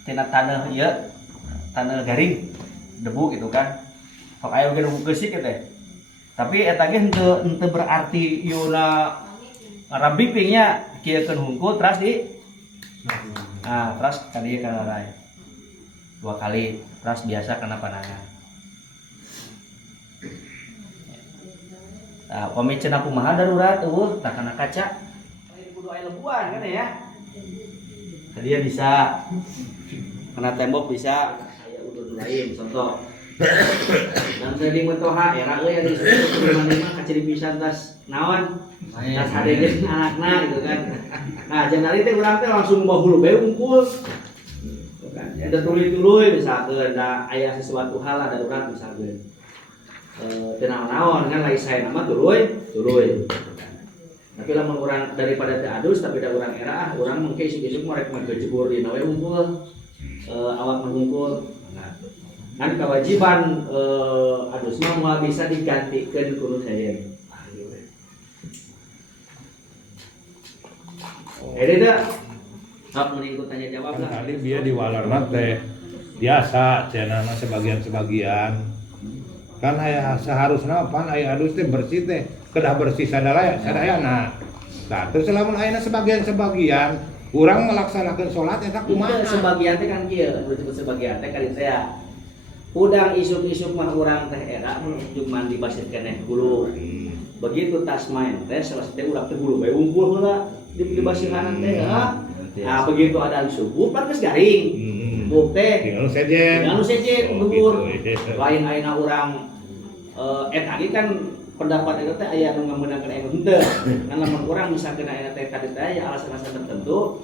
tanah ieu, tanah garing, debu gitu kan. Sok aya oge debu geusik teh. Tapi eta ge henteu berarti ieu rabipingnya kieukeun hungkul teras di teras kali kana rai 2 kali teras biasa kena panangan. Nah, pami cenah kumaha darurat tah kana kaca. Kudu aya lebuan kan ya. Dia bisa kena tembok bisa aya udun lain contoh. Dan tadi mentoha era euy yang disebut mana kaciri pisan tas naon? Tas hadegeun anakna gitu kan. Nah, jenari teh urang teh langsung bahulu bae unggul. Kan. Ada tuluy-tuluy misalkeun da aya sesuatu hal ada darurat misalkeun. Teu naon-naon kan lain sae nama tuluy. Tapi lamun urang daripada teu adus tapi da urang era urang mengke isuk-isuk mah rek mah jebur dina we unggul. Awak menungkul. Kan kewajiban adus mah moal bisa digantikeun ku nu sajen. Eda tak mengikut tanya jawab lah. Tadi dia di walerna teh biasa cenana sebagian kan aya seharusna pan aya adus teh bersih teh kedah bersih sadayana. Nah terus lamun aya sebagian urang melaksanakeun salat eta kumaha? Sebagian teh kan kieu, disebut sebagian teh kali teh udang isuk-isuk mah urang teh era cuman dibasir keneh hulu. Begitu tas main teh salah teh urang teh hulu bae unggul heula di basihanan teh. Nah, begitu ada subuh pan geus garing. Buk teh tinggal sejen bubur. Lain ayeuna urang tadi kan pendapat eta teh aya nu ngameunangkeun aya henteu. Kan lamun urang misalkeun aya teh tadi teh aya alasan-alasan tertentu,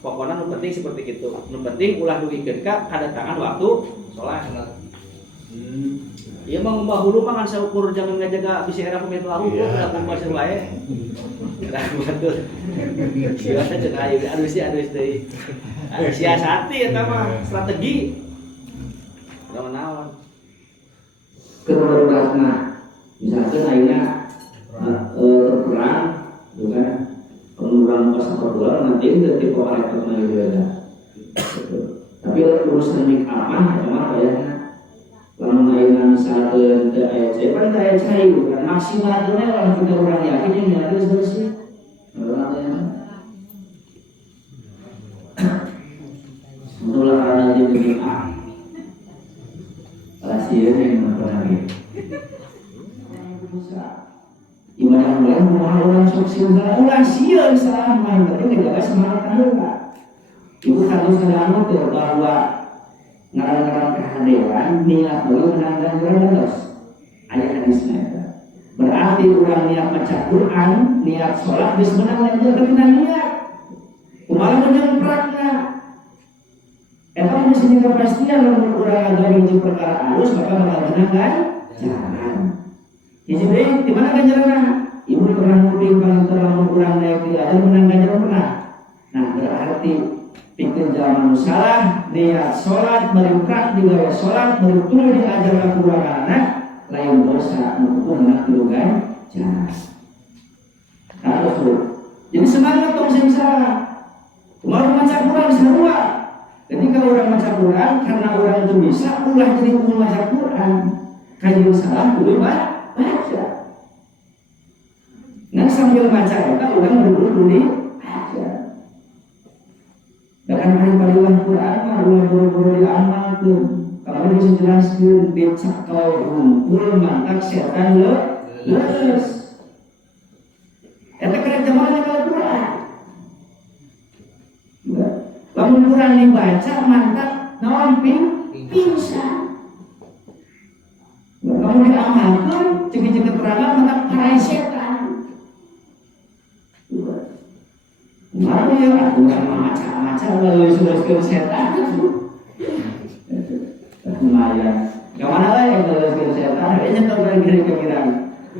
pokoknya nu penting seperti itu. Nu penting ulah duwikeun ka kadatangan waktu salat. Iya mah mbah hulu mah kan saukur jangan ngajaga bisa era pemitu aku udah kumpul sebae. Dah betul. Siapa cenah ayo anu deui. Siasati eta mah strategi. Naon-naon. Keberadaan misalkan akhirnya terperang, bukan pengurangan pasar dolar nanti dari pemerintah menarik juga. Tapi urusan mik aman, cuma kayaknya lamun ayeuna misalkan teu aya cai pan teu aya cai bukan maksimalnya orang kita orang yakin yang ada sih. Mulai karena dia mik rahasianya yang mempengaruhi. Ibadah mulai orang sukses ulah sia salah main berarti ngejaga semangat heula. Ibu harus sadar bahwa ngaran-ngaran kehadiran niat dulu menangkan terus. Ayat hadisnya. Berarti orang niat baca Quran, niat sholat bisa menang dan kita niat. Kumaha menyempratna. Eta mesti kepastian lamun urang ada hiji perkara alus maka bakal menangkan jalan. Hiji deui di mana ganjaranna? Ibu pernah nguping paling terlalu urang naik diajar menang ganjaran pernah. Nah, berarti pikir jalan salah, niat salat, meriprak digawe salat, berutul diajar ka kuranganna, lain dosa nu menang dilugan jalan. Harus tuh. Jadi semangat tong sing salah. Kumaha maca Quran sarua. Ketika orang baca Quran, karena orang itu bisa, ulah jadi membaca Quran. Kajian salah, boleh baca. Nah sambil baca, kita orang berdua baca. Dan paling Quran, ulah buru-buru diamalkan. Kalau bisa jelaskan, becak kau rumpul, mantap setan leres. Itu kena jemaahnya kalau Quran. Lamun kurang dibaca mantap naon pingsan. Kamu diamalkan cek keterangan mantap parai setan. Mana ya aku sama macam-macam lalu sudah setan. Lumayan. Yang mana lah yang sudah setan? Ada nyetel dari kira-kira.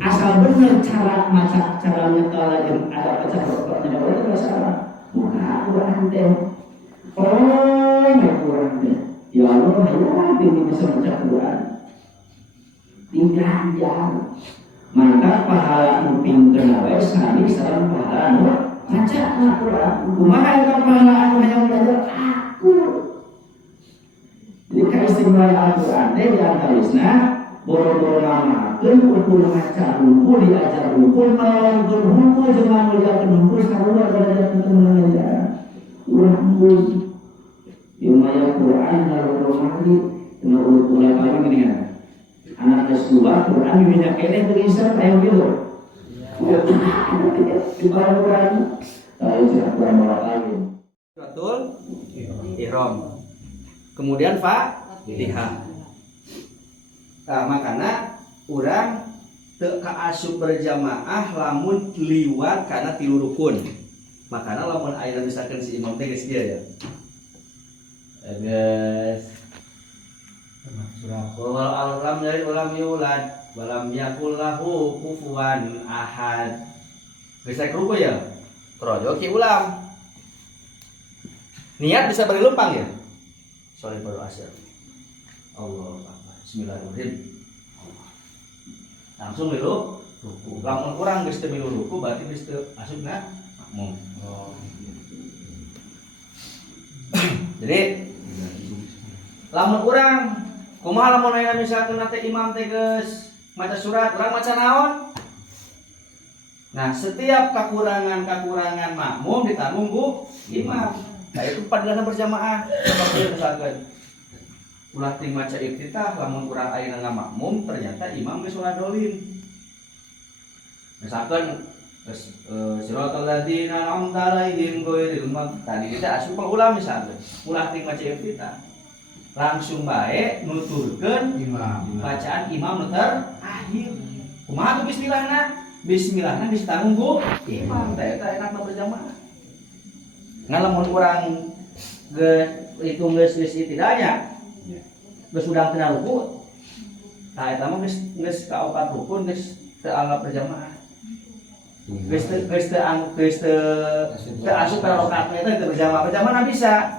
Asal benar cara maca, cara nyetel aja ada cara itu masalah. Bukan aku berhenti. Oh, kurang deh. Ya Allah, ya ini bisa baca Quran. Tinggal jam. Maka pahala mungkin kenapa sami salam pahala baca Quran. Kumaha eta pahala anu hayang belajar aku. Jadi keistimewaan Al-Quran teh di antawisna boro-boro namakeun ukul maca hukum diajar hukum melawan hukum jeung muliakeun hukum sarua derajat teman-teman. Urang Yumaya Quran kalau rohani kena ulah kami gini kan. Anak S2 Quran minyak kene tulisan kayak gitu. Di bawah Quran. Itu Quran lagi. Suratul Ihram. Kemudian Fatihah. Nah, makanya urang teu kaasup berjamaah lamun liwat kana tilu rukun. Makanya lamun aya misalkan si imam teh geus dia ya. Guys, wal alam dari ulam yulad walam yakul lahu kufuwan ahad. Bisa kerupa ya? Trojo ki ulam. Niat bisa beri lempang ya? Sorry baru asal. Allahu Akbar. Bismillahirrahmanirrahim. Langsung milu ruku. Lamun kurang geus teu milu ruku berarti geus teu asupna makmum. Jadi lamun urang kumaha lamun aya misalkan teh imam teh geus maca surat urang maca naon? Nah, setiap kekurangan makmum ditanggung ku imam. Nah, itu padanan berjamaah. Seperti misalkan ulah ting maca iftitah lamun urang aya na makmum ternyata imam geus waladolin. Misalkan siratal ladzina an'amta 'alaihim ghairil maghdubi tadi kita asup ulah misalkan ulah ting maca iftitah langsung bae nuturkeun bacaan imam nu terakhir. Kumaha tuh bismillahna? Bismillahna geus tanggung ku imam. Tah eta enakna berjamaah. Ngan lamun urang geus hitung geus tidaknya. Geus udang teu ruku, Nah, eta mah geus kaopat rukun geus teu anggap berjamaah. Geus teu asup kana rakaat eta teu berjamaah. Berjamaah bisa.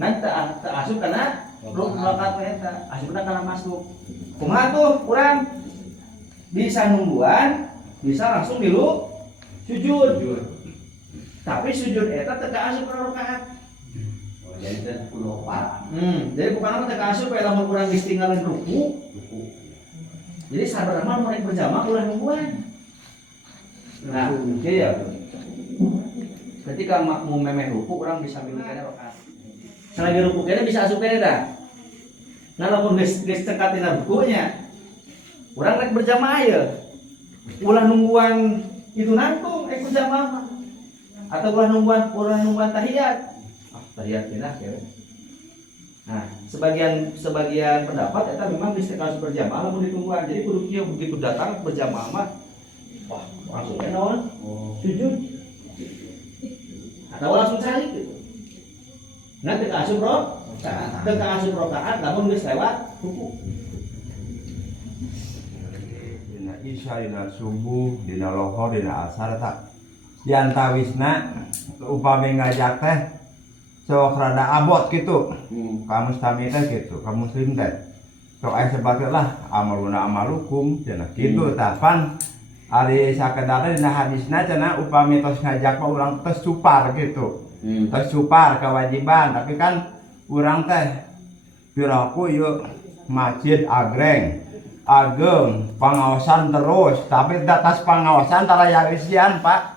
Nah, teu asup kana rakaat eta, asupna kana masuk. Kumaha tuh urang bisa nungguan, bisa langsung dilu sujud. Tapi sujud eta teu asup kana rakaat. Jadi teh kudu opat. Jadi bukan teu asup aya lamun urang geus tinggalin ruku. Jadi sabar mah mun berjamaah ulah nungguan. Nah, iya. Ketika makmum memeh ruku orang bisa milih kana rakaat. Selagi ruku kene bisa asup kene dah. Nah, lamun geus cekat dina rukunya. Urang rek berjamaah ya. Ulah nungguan itu nangtung berjamaah. Atau ulah nungguan tahiyat. Tahiyat pindah ya. Nah, sebagian pendapat eta memang geus asup berjamaah lamun ditungguan. Jadi kudu kieu begitu datang berjamaah mah wah, langsung naon? Sujud. Atau langsung salik gitu. Nah, teu asup rakaat lamun geus lewat ruku. Dina isya, dina subuh, dina lohor, dina asar tak diantawisna upami ngajak teh sok rada abot gitu. Ka mustami teh gitu, ka muslim teh. Sok aya sebageut lah amaluna amalukum cenah kitu tah pan ari sakedara dina hadisna cenah upami tos ngajak mah urang tos supar gitu. Tos supar kewajiban, tapi kan urang teh piraku yeuh masjid ageng, pengawasan terus, tapi atas pengawasan tara yarisian Pak.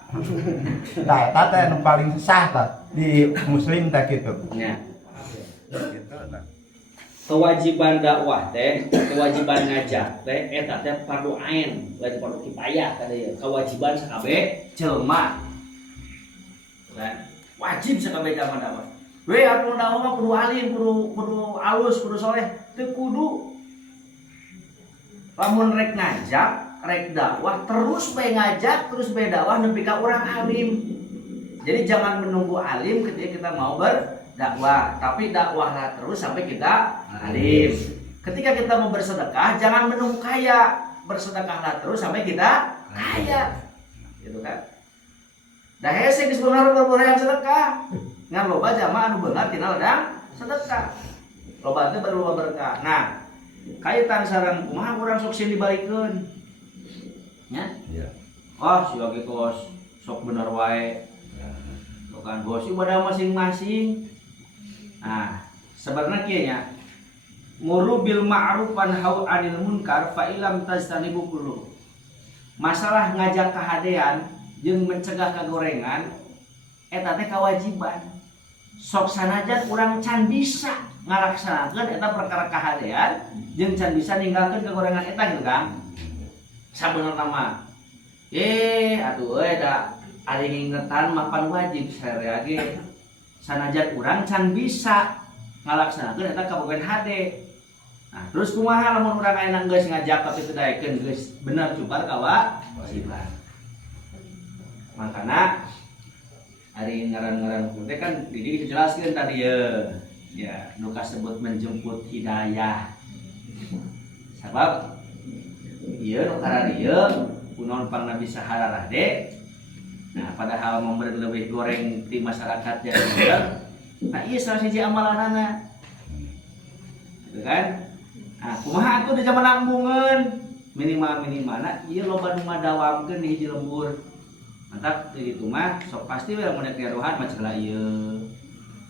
Nah, eta teh nu paling sah tah di muslim teh kitu. Nya. Kewajiban dakwah teh, kewajiban ngajak teh eta teh fardu ain, wajib fardu kifayah teh ya. Kewajiban sakabeh jelema. Nah, wajib sakabeh jelema dakwah. We atuh dakwah mah kudu alim, kudu alus, kudu soleh, teu kudu. Lamun rek ngajak, rek dakwah terus bae ngajak, terus bae dakwah nepi ka urang alim. Jadi jangan menunggu alim ketika kita mau berdakwah, tapi dakwahlah terus sampai kita alim. Ketika kita mau bersedekah, jangan menunggu kaya, bersedekahlah terus sampai kita kaya. Gitu kan? Dah hese geus beungar yang sedekah. Ngan loba jamaah anu beungar tina ladang sedekah. Loba teh berloba berkah. Nah, kaitan sareng kumaha urang sok sieun dibalikeun. Nya? Iya. Oh, si oge kos sok bener wae. Kan bos ibadah masing-masing. Nah, sebenarnya kieu nya muru bil ma'ruf wa nahau 'anil munkar fa ilam tajtanibu kullu. Masalah ngajak kahadean jeung mencegah kagorengan eta teh kewajiban. Sok sanajan urang can bisa ngalaksanakeun eta perkara kahadean jeung can bisa ninggalkeun kagorengan eta gitu Kang. Sabenerna mah atuh euy da ari ngingetan mapan wajib sarea ge sanajan urang can bisa ngalaksanakeun eta kabogohan hade. Nah, terus kumaha lamun urang ayeuna geus ngajak tapi teu daekeun geus bener cubar kewajiban. Makana ari ngaran-ngaran hukum teh kan didik dijelaskeun tadi ya nu kasebut menjemput hidayah. Sabab ieu nu karana ieu kunaon pangna bisa hararah de. Nah, padahal memberi lebih goreng di masyarakat jadi nah iya salah siji amalanana. Gitu kan? Nah, kumaha atuh di zaman ambungeun minimal-minimalna ieu loba nu ngadawamkeun di hiji lembur. Mantap itu mah sok pasti we lamun nek rohan mah ceula ieu.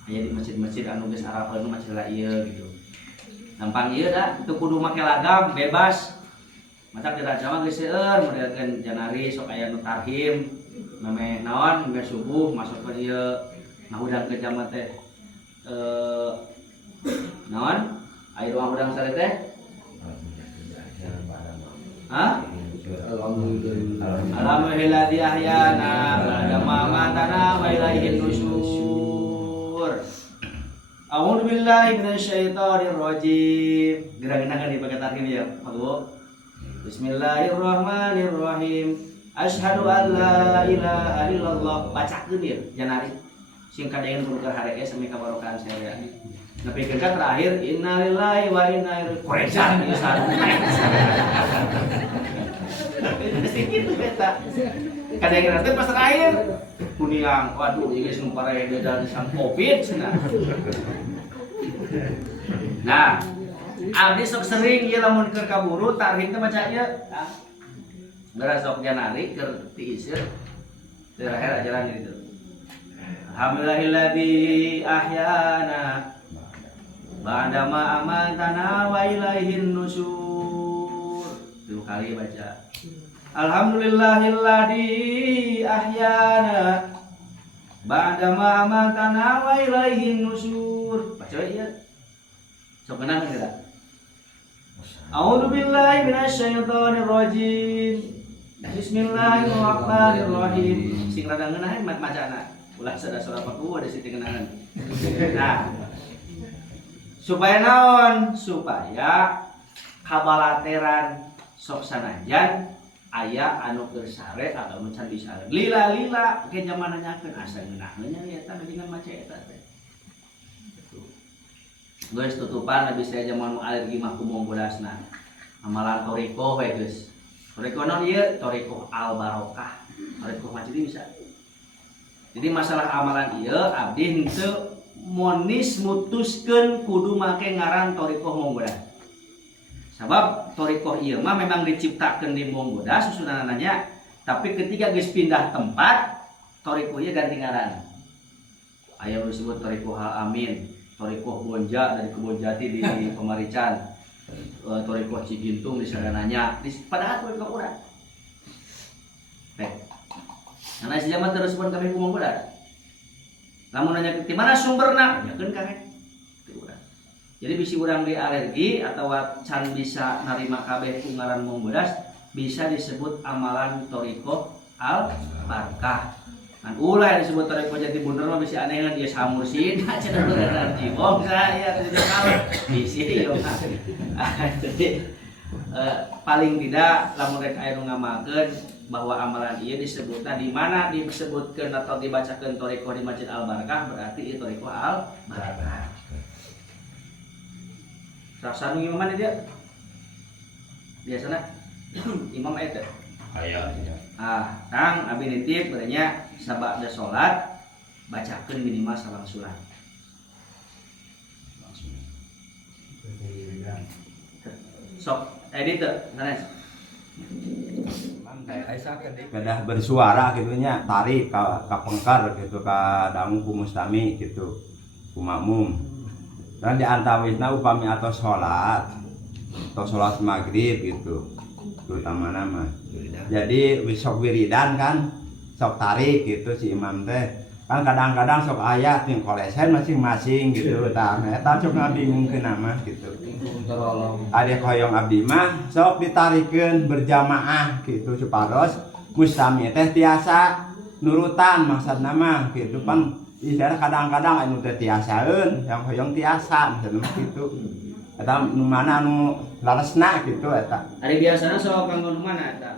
Aya di masjid-masjid anu geus arapeun mah ceula ieu gitu. Gampang ieu da, teu kudu make lagam, bebas. Mantap diraja mah geus seueur modelekeun janari sok aya nu tarhim. Mame naon mame subuh masuk ke ieu ngahudang ke jama teh naon aya ruang hudang sare teh hah alhamdulilladzi ahyana ba'da ma amatana wa ilaihin nusyur. A'udzu billahi minasyaitonir rajim. Gerak-gerakan dipakai tarhim ya Pak. Bismillahirrahmanirrahim. Asyhadu an la ilaha illallah. Bacakeun ieu janari. sing kadengan kudu hari sami kabarokan saya. Napikirkan terakhir innalillahi wa inna ilaihi koresan bisa. Sedikit eta. Kadengan teh pas terakhir kuniang waduh ieu geus nu pareh beda sang Covid cenah. Nah, abdi sok sering ieu lamun keur kaburu tarhim teh maca ieu. Beras sok janari keur tiiseur. Terakhir ajaran itu. Alhamdulillahilladzi ahyana ba'dama amatana wa ilaihin nusyur. 2 kali baca. Alhamdulillahilladzi ahyana ba'dama amatana wa ilaihin nusyur. Baca ya. Sok kenal enggak? A'udzu billahi minasyaitonir rajim. Bismillahirrahmanirrahim. Sing rada ngeunaheun macana. Ulah sada surah Fatwa ada situ kenangan. Nah, supaya naon? Supaya kabalateran sok sanajan aya anu keur sare atau anu can disare. Lila-lila ke zaman nanyakeun asa ngeunahnya nya eta dengan maca eta teh. Geus tutupan habis saya zaman alergi mah kumong bodasna. Amalan toriko we geus. Toriko naon ieu? Toriko al barokah. Toriko macam ini bisa. Jadi masalah amalan ieu abdi henteu monis mutuskeun kudu make ngaran torikoh monggodas. Sabab torikoh ieu mah memang diciptakeun di monggodas susunanana, tapi ketika geus pindah tempat torikoh ieu ganti ngaran. Aya nu disebut torikoh Al Amin, torikoh Bonja dari Kebon Jati di Pemarican, torikoh Cigintung di sadananya, padahal torikoh urang. Karena si zaman terus pun kami kumong berat. Lamun nanya di mana sumberna? Nyakeun kami. Jadi bisi urang di alergi atau can bisa narima kabeh ngaran mung bedas bisa disebut amalan toriko al barkah. Kan ulah disebut toriko jadi bener mah bisa aneh dia samursin cenah beneran jibong saya tidak kalah bisi yo. Jadi paling tidak lamun rek aya nu ngamakeun bahwa amalan ieu disebutna di mana disebutkeun atau dibacakeun toriko di Masjid Al Barakah berarti ieu toriko Al Barakah. Rasanu imaman dia biasana imam eta aya Kang abi nitip berenya sabada salat bacakeun minimal salam surat langsung sok edit sanes kedah bersuara gitunya tarik ka pengkar gitu ka dangu ku mustami gitu ku makmum dan diantawisna upami atau sholat maghrib gitu terutama nama jadi sok wiridan kan sok tarik gitu si imam teh kan kadang-kadang sok ayat yang kolesen masing-masing gitu tah eta sok ngabingungkeun nama gitu ade koyong abdi mah sok ditarikeun berjamaah gitu supados mustami teh tiasa nurutan maksudna mah gitu pan istilah kadang-kadang anu teh tiasaeun yang hoyong tiasa maksudna gitu eta nu mana anu lalesna gitu eta ari biasana sok kanggo nu mana eta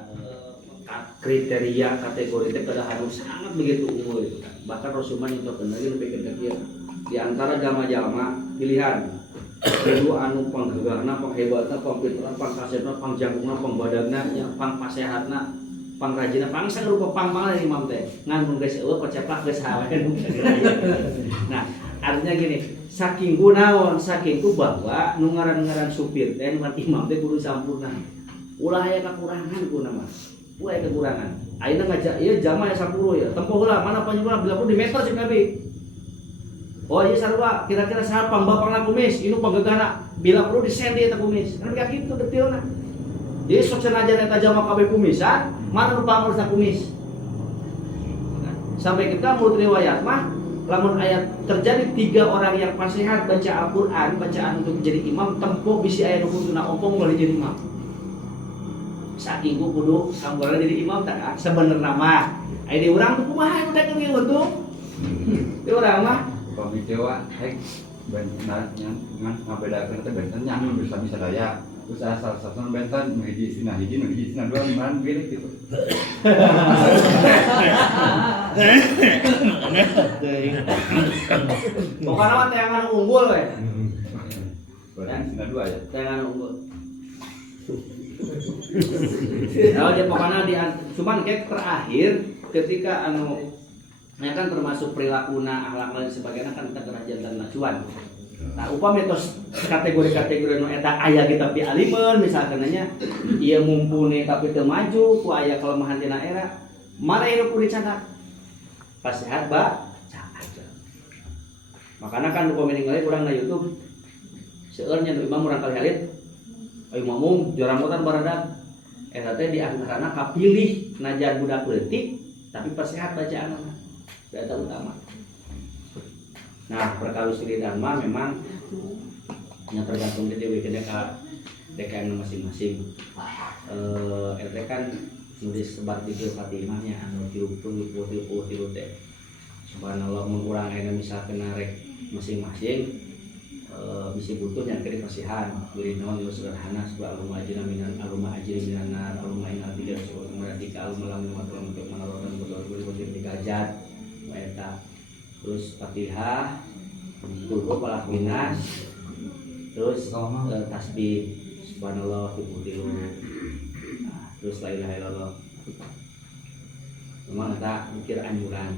kriteria kategori teh kada harus sangat begitu unggul gitu kan. Bahkan Rasulullah nyontokeun lagi lebih ke kieu. Di antara jalma-jalma pilihan kudu anu panggagahna, panghebatna, pangpinteran, pangkasepna, pangjangkungna, pangbadagna, nya pangpasehatna, pangrajina, pangsa rupa pang-pang imam teh. Ngan mun geus eueuh koceplak geus hawean. Nah, artinya gini, saking gunaon, saking ku bahwa nu ngaran-ngaran supir teh nu imam teh kudu sampurna. Ulah aya kakurangan kuna mah. Ulah aya kekurangan. Ayeuna ngajak ieu jama aya 10 ya. Tempoh heula mana panjangna bila perlu di meter cek Nabi. Oh ieu sarua kira-kira saha pangbapangna kumis, inu panggegana bila perlu disendi eta kumis. Kan kayak gitu detailna. Jadi sok senajan eta jama kabeh kumisan, mana nu pangurusna kumis. Sampai kita menurut riwayat mah lamun ayat terjadi 3 orang yang fasihat baca Al-Qur'an, bacaan untuk menjadi imam tempo bisi aya nu kuduna ompong boleh jadi imam. Saking ku kudu kambola jadi imam tak sebenarnya mah aya di urang tuh kumaha anu dagang ieu untung di urang mah pamitewa hek benar ngan ngabedakeun teh bener nya anu bisa daya usaha salah bentan hiji sina dua man pilih gitu. Pokoknya mah tayangan unggul we. Sina dua ya. Tayangan unggul. Nah, jadi pokoknya cuman kayak terakhir ketika ya kan termasuk perilaku akhlak dan sebagainya kan kita kerajaan dan nacuan. Nah, upami tos kategori-kategori nu eta aya kita pi alimeun misalkan nya ieu mumpuni tapi teu maju ku aya kelemahan dina era mare hirup kudu dicatat. Pas sehat baca aja. Makana kan upami ningali urang na YouTube seueur nya imam urang kali halit ayo ngomong juara motor baradak eta teh di antarana kapilih najan budak leutik tapi pas sehat bacaanna. Eta utama. Nah, perkara siridan mah memang yang tergantung dari DKM masing-masing. Eta kan nulis sebat di Fatimahnya anu tilu teh. Subhanallah mengurang aya misalkan narek masing-masing bisi butuh yang kiri pasihan beri naon nu sederhana subha alumma ajrina minan nar alumma inal tiga subha meratika alumma lam matulun untuk manalodan berdoa dikajat eta terus Fatihah kulhu falaq minas terus tasbih subhanallah tilu terus la ilaha illallah memang eta mikir anjuran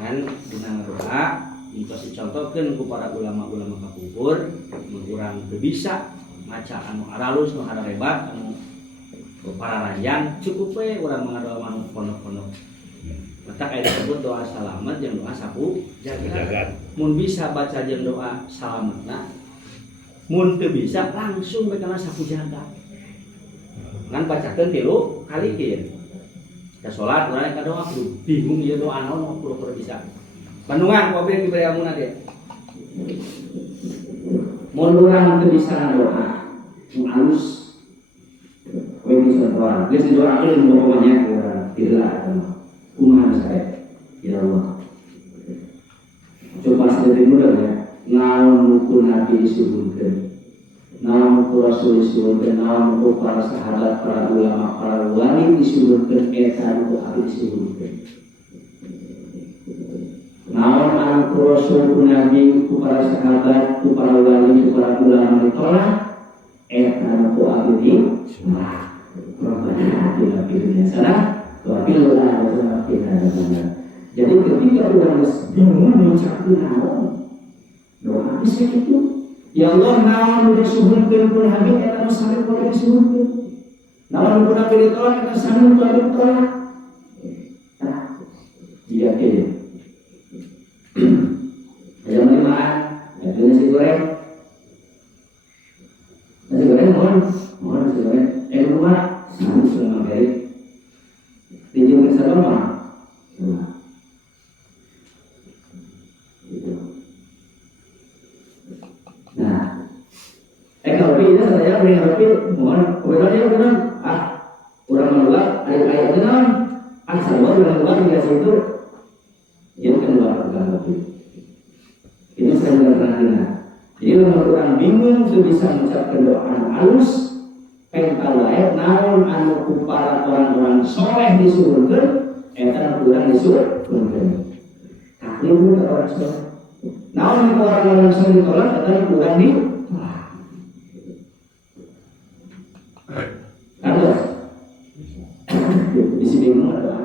dan dina doa Intos dicontohkan ku para ulama-ulama kapungkur mengurang bisa maca anu aralus nu hararebat anu para ranjang cukup we urang mengadoa anu pondok-pondok. Mata aya disebut doa salamet jeung doa sapu jagat. Mun bisa baca jeung doa salametna, mun teu bisa langsung bae kana sapu jagat. Ngan bacakeun 3 kali kieu. Ka salat urang ka doa kudu bingung ieu doa naon kudu bisa. Bandungan kopi diberi amunah dia. Mun urang teu bisa doa, halus. Kowe bisa doa, geus doakeun pokoknya tidak kumaha saya. Ya Allah. Coba sedikit mudah ya. Naon ku Nabi disuruhkeun. Naon ku Rasul disuruhkeun, naon ku para sahabat, para ulama, para wali disuruhkeun eta ku abi disuruhkeun. Naon anu ku Rasul ku Nabi ku para sahabat ku para wali ku para ulama ditolak eta ku abdi nah Rabbana atina fid dunya hasanah wa fil akhirati hasanah. Jadi ketika orang bingung mengucapkan naon doa bisa gitu ya Allah naon disuhurkeun ku Nabi eta nu sampe ku disuhurkeun naon ku Nabi ditolak eta sampe ku ditolak nah iya kieu ada makan, ada nasi goreng, mohon nasi goreng, rumah, sama sudah maghrib, tinjau ke sana gitu. Nah, kalau pilih saya beri kopi, mohon, kebetulan orang luar, ayat kenal, sama orang luar biasa itu, dia kan luar kopi. Ini saya benar-benar. Jadi orang bingung tuh bisa mengucapkan doa anu halus, pengen wae naon anu ku para orang-orang soleh disuruhkeun, eta urang disuruhkeun. Takdir ke orang soleh. Naon ku orang-orang soleh ditolak, eta urang ditolak. Kan bisi bingung ada